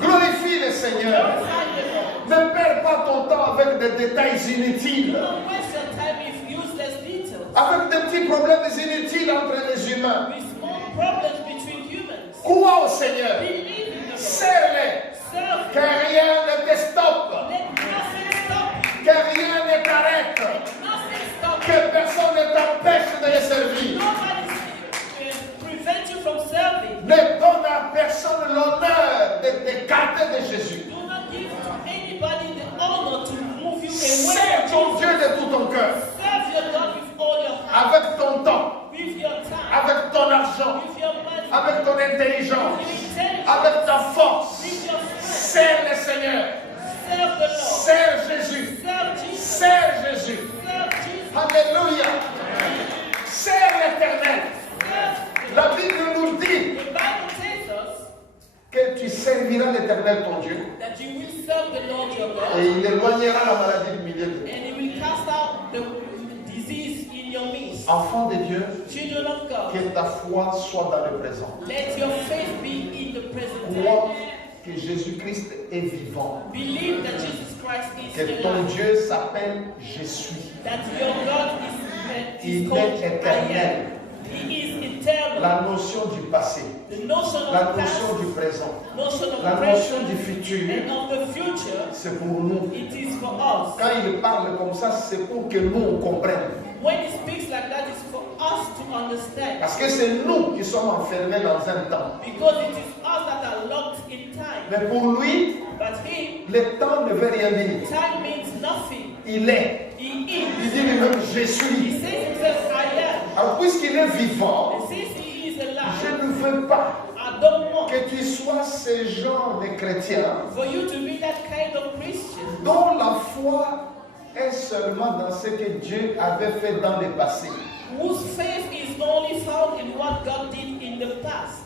Glorifie le Seigneur. Ne perds pas ton temps avec des détails inutiles. Avec des petits problèmes inutiles entre les humains. Crois au Seigneur. Serre-les. Que rien ne te stoppe. Que rien ne t'arrête. Que personne ne t'empêche de les servir. Ne donne à personne l'honneur de t'écarter de Jésus. Sers ton Dieu de tout ton cœur. Avec ton temps. Avec ton argent. Avec ton intelligence. Avec ta force. Sers le Seigneur. Sers Jésus. Sers Jésus. Alléluia. Sers l'Éternel. La Bible nous dit que tu serviras l'Éternel ton Dieu that you will serve the Lord your God, et il éloignera la maladie du milieu de toi. and he will cast Enfant de Dieu, children of God, que ta foi soit dans le présent. let your faith be in the present Crois time. que Jésus-Christ est vivant. Believe that Jesus Christ is Que ton alive. Dieu s'appelle Je suis. That your God Il is called est éternel. I am. He is eternal. La notion du passé, The notion la of past, notion du présent, notion of la notion du present, futur, and of the future, c'est pour nous. it is for us. Quand il parle comme ça, c'est pour que nous on comprenne. When he speaks like that, it's for us to understand. Parce que c'est nous qui sommes enfermés dans un temps. Because it is us that are locked in time. Mais pour lui, But him, le temps ne veut rien dire. time means nothing. Il est. He Il is. dit lui-même, je He suis. says himself, I am. Alors puisqu'il est vivant, And since he is je alive, ne veux pas I don't want que tu sois ce genre de chrétien for you to be that kind of Christian dont la foi est seulement dans ce que Dieu avait fait dans le passé. whose faith is only found in what God did in the past.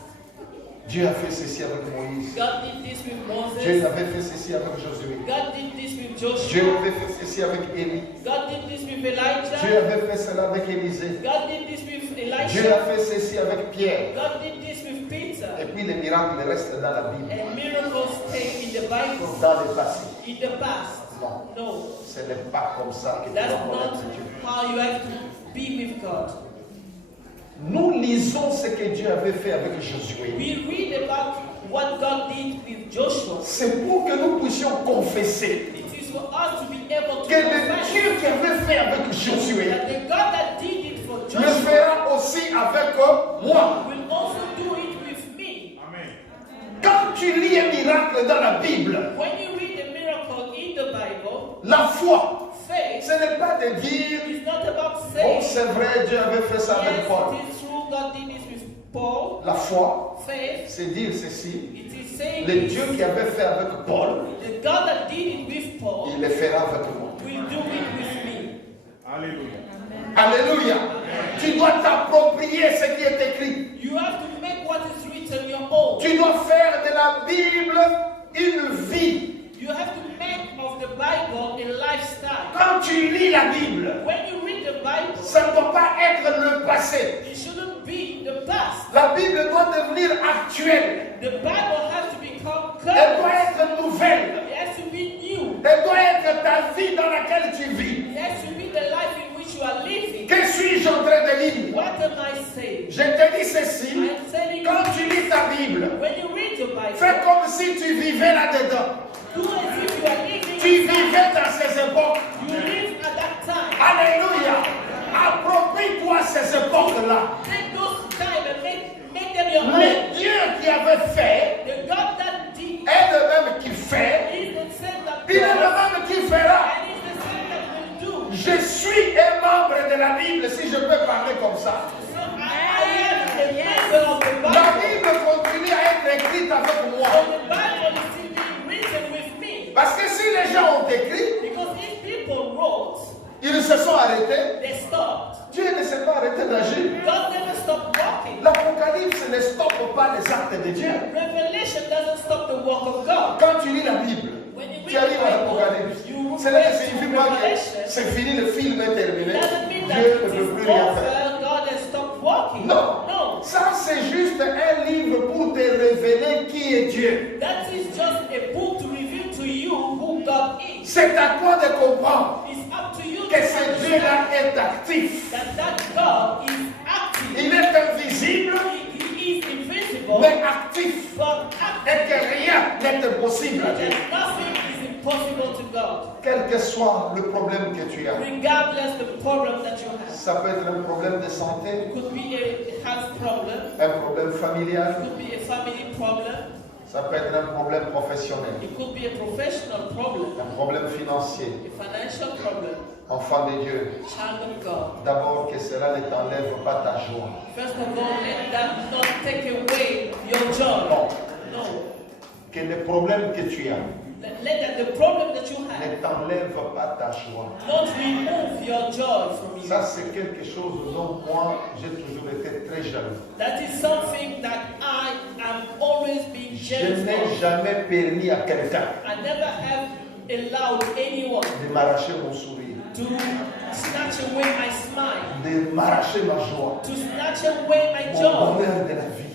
Dieu a fait ceci avec Moïse. God did this with Dieu Moses. avait fait ceci avec Josué. God did this with Dieu Joshua. avait fait ceci avec Élie. God did this with Dieu Elijah. avait fait cela avec Élisée. God did this with Dieu a Elisha. fait ceci avec Pierre. God did this with Peter. Et puis les miracles restent dans la Bible, And miracles stay in the Bible, dans le passé. in the past. Non, No, ce n'est pas comme ça que tu that's vas not connaître Dieu. how you have to be with God. Nous lisons ce que Dieu avait fait avec Josué. We read about what God did with Joshua. C'est pour que nous puissions confesser It is for us to be able to que le confess Dieu qui avait fait avec Josué that the God that did it for le Joshua fera aussi avec moi. will also do it with me. Quand tu lis un miracle dans la Bible, When you read a miracle in the Bible, la foi, faith ce n'est pas de dire, is not about oh saying, c'est vrai, Dieu avait fait ça avec yes, Paul. it is true, God did this with Paul. La foi, Faith, c'est dire ceci, it is saying le Dieu qui avait fait avec Paul, the God that did it with Paul il le fera avec moi. will do it with me. Alléluia. Alléluia. Tu dois t'approprier ce qui est écrit. You have to make what is written your own. Tu dois faire de la Bible une vie. You have to make of the Bible a lifestyle. Quand tu lis la Bible, When you read the Bible, ça ne doit pas être le passé. it shouldn't be the past. La Bible doit devenir actuelle. The Bible has to become Elle doit current. être nouvelle. It has to be new. Elle doit être ta vie dans laquelle tu vis. It has to be the life in which you are living. Que suis-je en train de lire? What am I saying? Je te dis ceci. I am telling Quand you, tu lis ta Bible, when you read the fais Bible, comme si tu vivais là-dedans. do as if you are living Tu inside. vivais dans ces époques. You live at that time. Alléluia. Approprie-toi ces époques-là. Take those time and make them your own. Le Dieu qui avait fait The God that did est le même qui fait. is the same that Il est le does, même qui fera. and is the same that will do. Je suis un membre de la Bible, si je peux parler comme ça. So I am a member of the La Bible. Bible continue à être écrite avec moi. So the Bible is still being written with me. Parce que si les gens ont écrit, Because if people wrote, ils se sont arrêtés. they stopped. Dieu ne s'est pas arrêté d'agir. God never stopped working. L'Apocalypse ne stoppe pas les actes de Dieu. Revelation doesn't stop the work of God. Quand tu lis la Bible, When you tu read arrives à the l'Apocalypse. Bible, Cela ne you signifie pas que Revelation. c'est fini, le film est terminé. It doesn't mean that Dieu it ne peut is plus rien faire. over. God has stopped working. Non. No. Ça, c'est juste un livre pour te révéler qui est Dieu. That is just a book to reveal to you who God is. C'est à toi de comprendre It's up to you que to ce understand Dieu-là est actif. that God is active. Il est invisible, He is invisible, mais actif. but Et active. que rien n'est impossible à Dieu. And nothing is impossible to God. Quel que soit le problème que tu as. Regardless the problem that you have. Ça peut être un problème de santé, It could be a health problem. un problème It familial, could be a family problem. ça peut être un problème professionnel, It could be a professional problem. un problème financier. A financial problem. Enfant de Dieu, Child of God. d'abord que cela ne t'enlève pas ta joie. First of all, let that not take away your joy. Non, No. que le problème que tu as Let that the problem that you ne have t'enlève pas ta joie. not remove your joy from you. Ça, c'est quelque chose dont moi, j'ai toujours été très jaloux. That is something that I am always being Je jealous n'ai of. jamais permis à quelqu'un I never have allowed anyone de m'arracher mon sourire. to snatch away my smile, de m'arracher ma joie, to snatch away my mon joy, bonheur de la vie.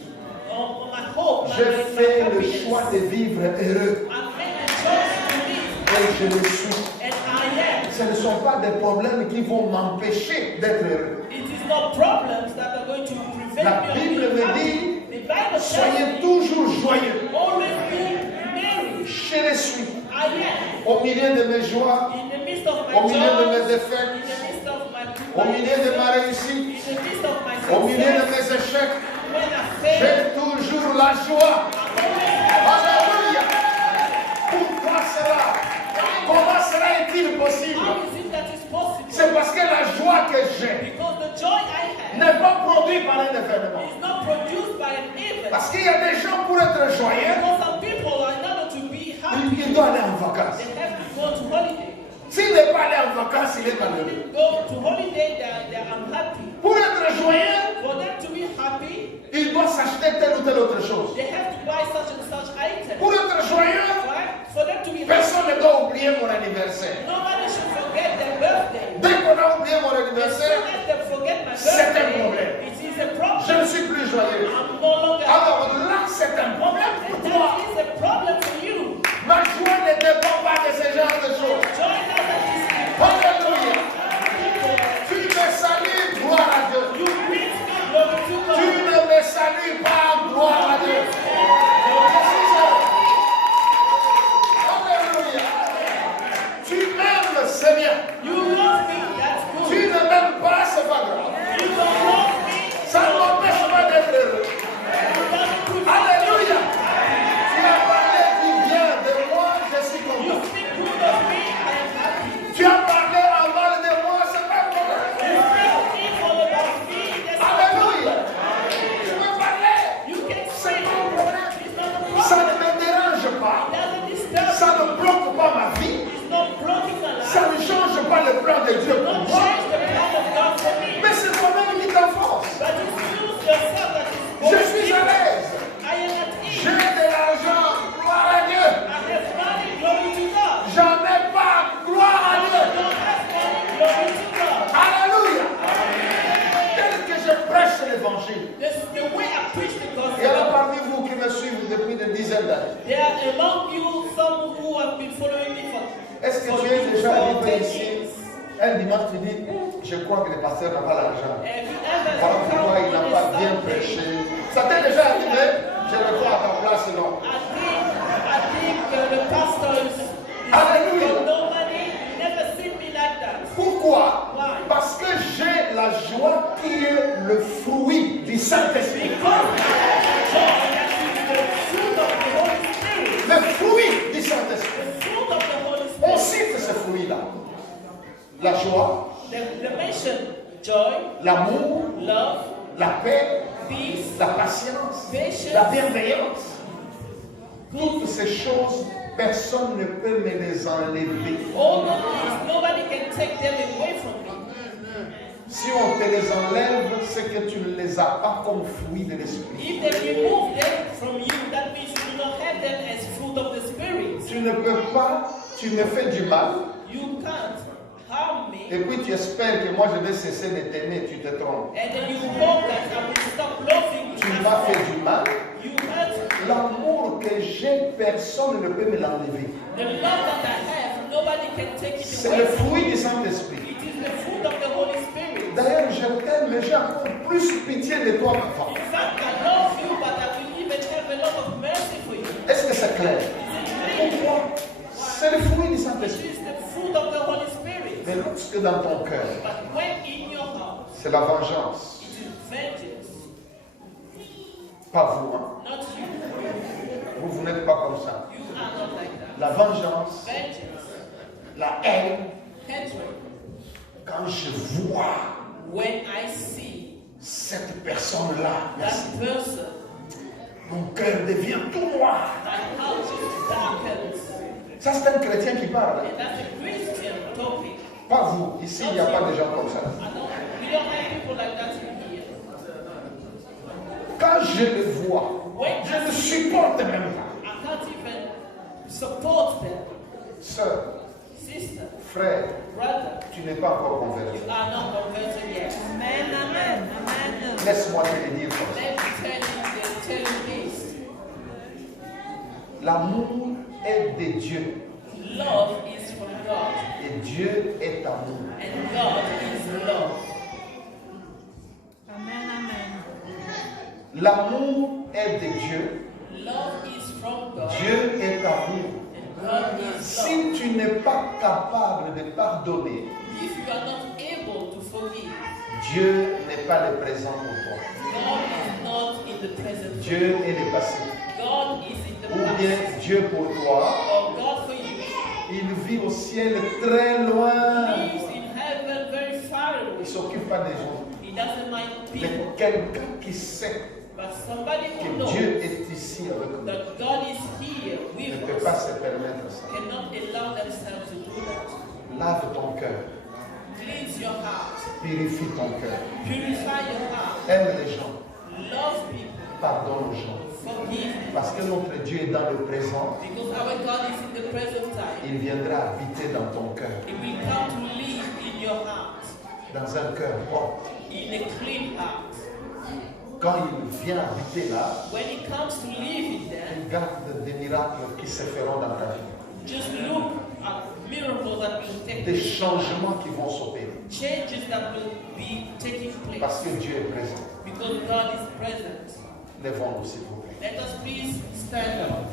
my hope, J'ai fait le happiness. choix de vivre heureux I've made the choice to live, et je le suis. and I am. Ce ne sont pas des problèmes qui vont m'empêcher d'être heureux. It is not problems that are going to prevent La me of Bible being me happy. dit, The Bible tells soyez me, toujours joyeux. always be merry. Je le suis. I am. Au milieu de mes joies, In the midst of my au milieu de joy, mes défaites, in the midst of my au milieu de ma réussite, in the midst of my au milieu de success, mes échecs, when I fail, j'ai toujours la joie. Alléluia. Pourquoi cela? Comment cela est-il possible? how is it that is possible? C'est parce que la joie que j'ai Because the joy I have n'est pas produite par un événement. is not produced by an event. Parce qu'il y a des gens pour être joyeux, Because some people are in order to be happy, ils doivent aller en vacances. they have to go to holiday. S'il n'est pas allé en vacances, il est malheureux. Go to holiday, they're unhappy. Pour être joyeux, For them to be happy, il doit s'acheter telle ou telle autre chose. they have to buy such and such items. Pour être joyeux, Right? For them to be happy, personne ne doit oublier mon anniversaire. nobody should forget their birthday. Dès qu'on a oublié mon As soon anniversaire, as they forget my c'est un birthday, problème. it is a je problem. ne suis plus joyeux. I'm no longer happy. Alors là, c'est un problème pour toi. That is a problem for you. Ma joie ne dépend pas de ce genre de choses. Joy doesn't just Alléluia. Tu me salues, gloire à Dieu. you bring glory to God. Tu ne me salues pas, gloire à Dieu. Alléluia. Tu m'aimes, c'est bien. You love me, that's Tu good. ne m'aimes pas, c'est pas grave. You don't love me, Ça ne m'empêche pas d'être heureux. that's good. Alléluia. Tu as parlé du bien de moi, je suis You content. speak good of me, I am happy. Tu as parlé en mal de moi, c'est pas You grave. speak evil about me, that's not Alléluia. good. Tu peux parler. You can C'est say pas un problème. it's not a Ça problem. ne me dérange pas. It doesn't disturb Ça ne bloque pas ma vie. It's not blocking my Ça life. ne change pas le plan de Dieu pour Don't moi. change the plan of God for me. Mais c'est toi-même qui t'enfonce. But it's you yourself that is Je going suis to à l'aise. I am at ease. J'ai de l'argent. Gloire à Dieu. I have money, glory to God. J'en ai pas. Gloire à Dieu. Don't have money, glory to God. Alléluia. Tel que je prêche l'évangile. This is the way I preach the Il y en a gospel. parmi vous qui me suivent depuis des dizaines d'années. There are among you some who have been following me for Est-ce que tu es déjà arrivé ici? Un dimanche, tu dis, je crois que le pasteur n'a pas l'argent. Have you ever Voilà come pourquoi il n'a on pas a bien Sunday? prêché. Ça t'est déjà arrivé? Je le crois à ta place, non. I think the pastor is Hallelujah. got no money. You never seen me like that. Pourquoi? Why? Parce que j'ai la joie qui est le fruit du Saint-Esprit. Because joy that is the fruit of the Holy Spirit. Le fruit du Saint-Esprit. The fruit of the Holy On Spirit. cite ce fruit-là. La joie, The mention joy, l'amour, love, la paix, peace, la patience, patience. la bienveillance. Toutes ces choses, personne ne peut me les enlever. All of these, nobody can take them away from me. Si on te les enlève, c'est que tu ne les as pas comme fruit de l'esprit. If they remove them from you, that means you do not have them as fruit of the Spirit. Tu ne peux pas, tu me fais du mal, You can't harm me, et puis tu espères que moi je vais cesser de t'aimer, tu te trompes. and then you hope that I will stop loving Tu you. m'as fait du mal. You hurt L'amour que j'ai, personne ne peut me l'enlever. the love that I have. Nobody can take it C'est away le from me. fruit du Saint-Esprit. It is the fruit of the Holy Spirit. D'ailleurs, je t'aime, mais j'ai encore plus pitié de toi, ma femme. In fact, I love you, but I will even have a lot of mercy for you. Est-ce que c'est clair? Is it clear? Pourquoi? C'est le fruit du It Saint-Esprit. is the fruit of the Holy Spirit. Mais lorsque dans ton cœur, But when in your heart, c'est la vengeance. it is vengeance, Pas vous, hein? not you. Vous n'êtes pas comme ça. You are not like that. La vengeance, Vengeance, la haine, hatred. quand je vois When I see cette personne-là, merci, that person, mon cœur devient tout noir. my heart is darkened. Ça, c'est un chrétien qui parle. And that's a Christian talking. Pas vous. Ici, il n'y a pas de gens comme ça. We don't have people like that in here. Quand je le vois, je ne supporte même pas. I can't even support them. Sœur, Sister, Frère, Brother, tu n'es pas encore converti. you are not converted yet. Amen, amen, amen. Laisse-moi te le dire comme ça. Let me tell you this. L'amour est de Dieu. Love is from God. Et Dieu est amour. And God is love. Amen, amen. L'amour est de Dieu. Love is from God. Dieu est amour. And God is love. Si tu n'es pas capable de pardonner, If you are not able to forgive, Dieu n'est pas le présent pour toi. God is not in the present. Dieu est le passé. God is in the Ou bien past. Dieu pour toi, Or God for you il vit au ciel très loin. lives in heaven very far Il away. ne s'occupe pas des gens. He doesn't mind Mais people. quelqu'un qui sait But somebody who que knows Dieu est ici avec nous that God is here ne with peut pas us se permettre ça. cannot allow themselves to do that. Lave ton cœur. Cleanse your heart. Purifie ton cœur. Purify your heart. Aime les gens. Love people. Pardonne aux gens. Forgive them. Parce que notre Dieu est dans le présent. Because our God is in the present time. Il viendra habiter dans ton cœur. It will come to live in your heart. Dans un cœur propre. In a clean heart. Quand il vient habiter là, When it comes to living there, regarde des miracles qui se feront dans ta vie. just look at miracles that will take Des place. changements qui vont s'opérer. Changes that will be taking Parce place. que Dieu est présent. Because God is present. Lèvons-nous s'il vous plaît. Let us please stand up.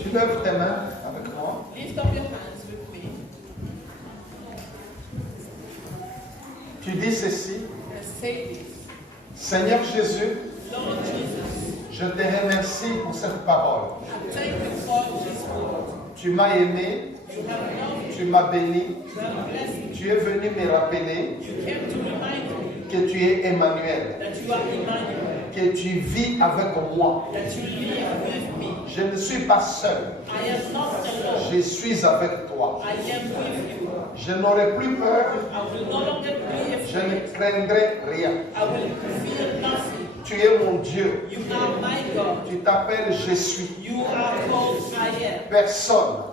Tu lèves tes mains avec moi. Lift up your hands with me Tu dis ceci. and say this. Seigneur Jésus, Lord Jesus, je te remercie pour cette parole. I thank you for this word. Tu m'as aimé, You have loved me. tu m'as béni, You have blessed me. tu es venu me rappeler You came to remind me que tu es Emmanuel, that you are Emmanuel, que tu vis avec moi. that you live with me. Je ne suis pas seul, I am not alone. je suis avec toi. I am with you. Je n'aurai plus peur, I will no longer be je ne afraid. craindrai rien. I will fear nothing. Tu es mon Dieu, You are my God. tu t'appelles Je suis. You are called I am. Personne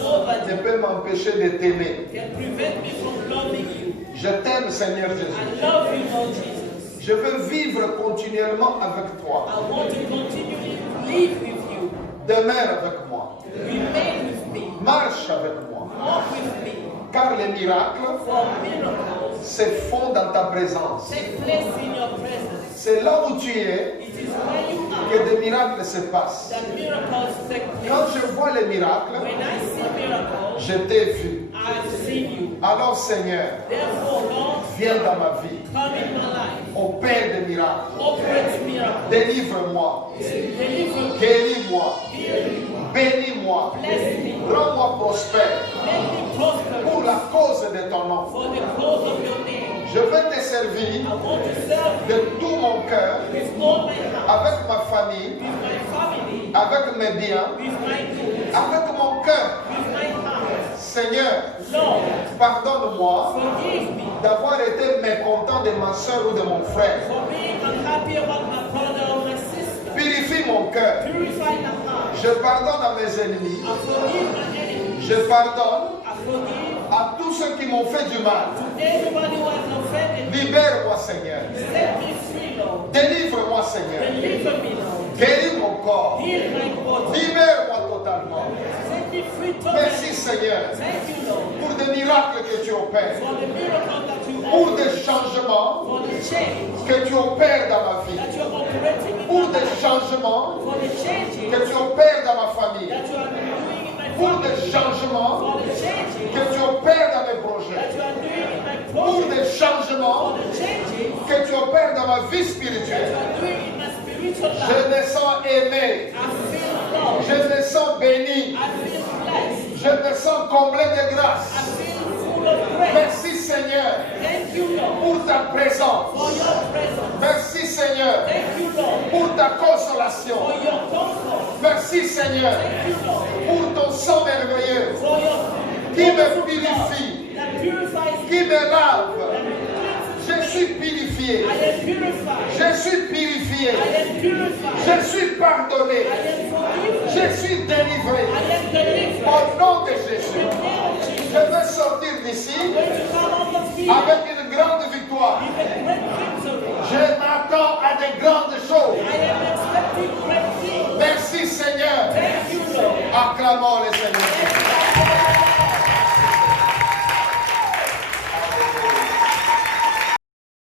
Nobody ne peut m'empêcher de t'aimer. can prevent me from loving you. Je t'aime Seigneur Jésus. I love you, Lord Jesus. Je veux vivre continuellement avec toi. I want to continually live with you. Demeure avec moi. Remain with me. Marche avec moi. Walk with me. Car les miracles For miracles se font dans ta présence. take place in your presence. C'est là où tu es It is where you que are des miracles se passent. that miracles take Quand place. je vois les miracles, When I see miracles, je t'ai vu. I've seen you. Alors Seigneur, Therefore, Lord, viens dans ma vie. come in my life. Opère des miracles. Operate miracles. Délivre-moi. Deliver me. Guéris-moi. Heal me. Bénis-moi. Bless me. Rends-moi prospère. Make me prosperous Pour la cause de ton nom. for the cause of your name. Je veux te servir I want to serve you de tout mon cœur, with all my heart, avec ma famille, with my family, avec mes biens, with my goods, avec mon cœur. with my heart. Seigneur, Lord, pardonne-moi forgive me d'avoir été mécontent de ma soeur ou de mon frère. for being unhappy about my brother or my sister. Purifie mon cœur. Purify my heart. Je pardonne à mes ennemis. I forgive my enemies. Je pardonne I forgive à tous ceux qui m'ont fait du mal. everybody who has offended me. Libère-moi, Seigneur. Set me free, Lord. Délivre-moi, Seigneur. Deliver me, Lord. Guéris mon corps. Heal my body. Libère-moi totalement. Set me free Merci, totally. Seigneur, Thank you, Lord, pour des miracles que tu opères, for the miracle that you pour offer, des changements for the change que tu opères dans ma vie, that you are operating in pour my des life, changements for the changes que tu opères dans ma famille, that you are doing in my pour family, des changements for the changes que tu opères dans mes that projets, you are doing in my pour project, des changements for the changes que tu opères dans ma vie that you spirituelle. are doing in my spiritual Je life. me sens aimé, I feel loved. je me sens béni, I feel blessed. je me sens comblé de I grâce. feel full of grace. Merci Seigneur Thank you, Lord, pour ta présence. for your presence. Merci Seigneur Thank you, Lord, pour ta consolation. for your comfort. Merci Seigneur Thank you, Lord, pour ton sang merveilleux for your qui me wonderful purifie, love that purifies me, qui me lave. that cleanses Je suis purifié purifié. I am purified. Je suis purifié. I am purified. Je suis pardonné. I am forgiven. Je suis délivré. I am delivered. Au nom de Jésus. In the name of Jesus. Je veux sortir d'ici I'm going to come out of here avec une grande victoire. with a great victory. Je m'attends à de grandes choses. I am expecting great things. Merci Seigneur. Thank you, Lord. Acclamons le Seigneur.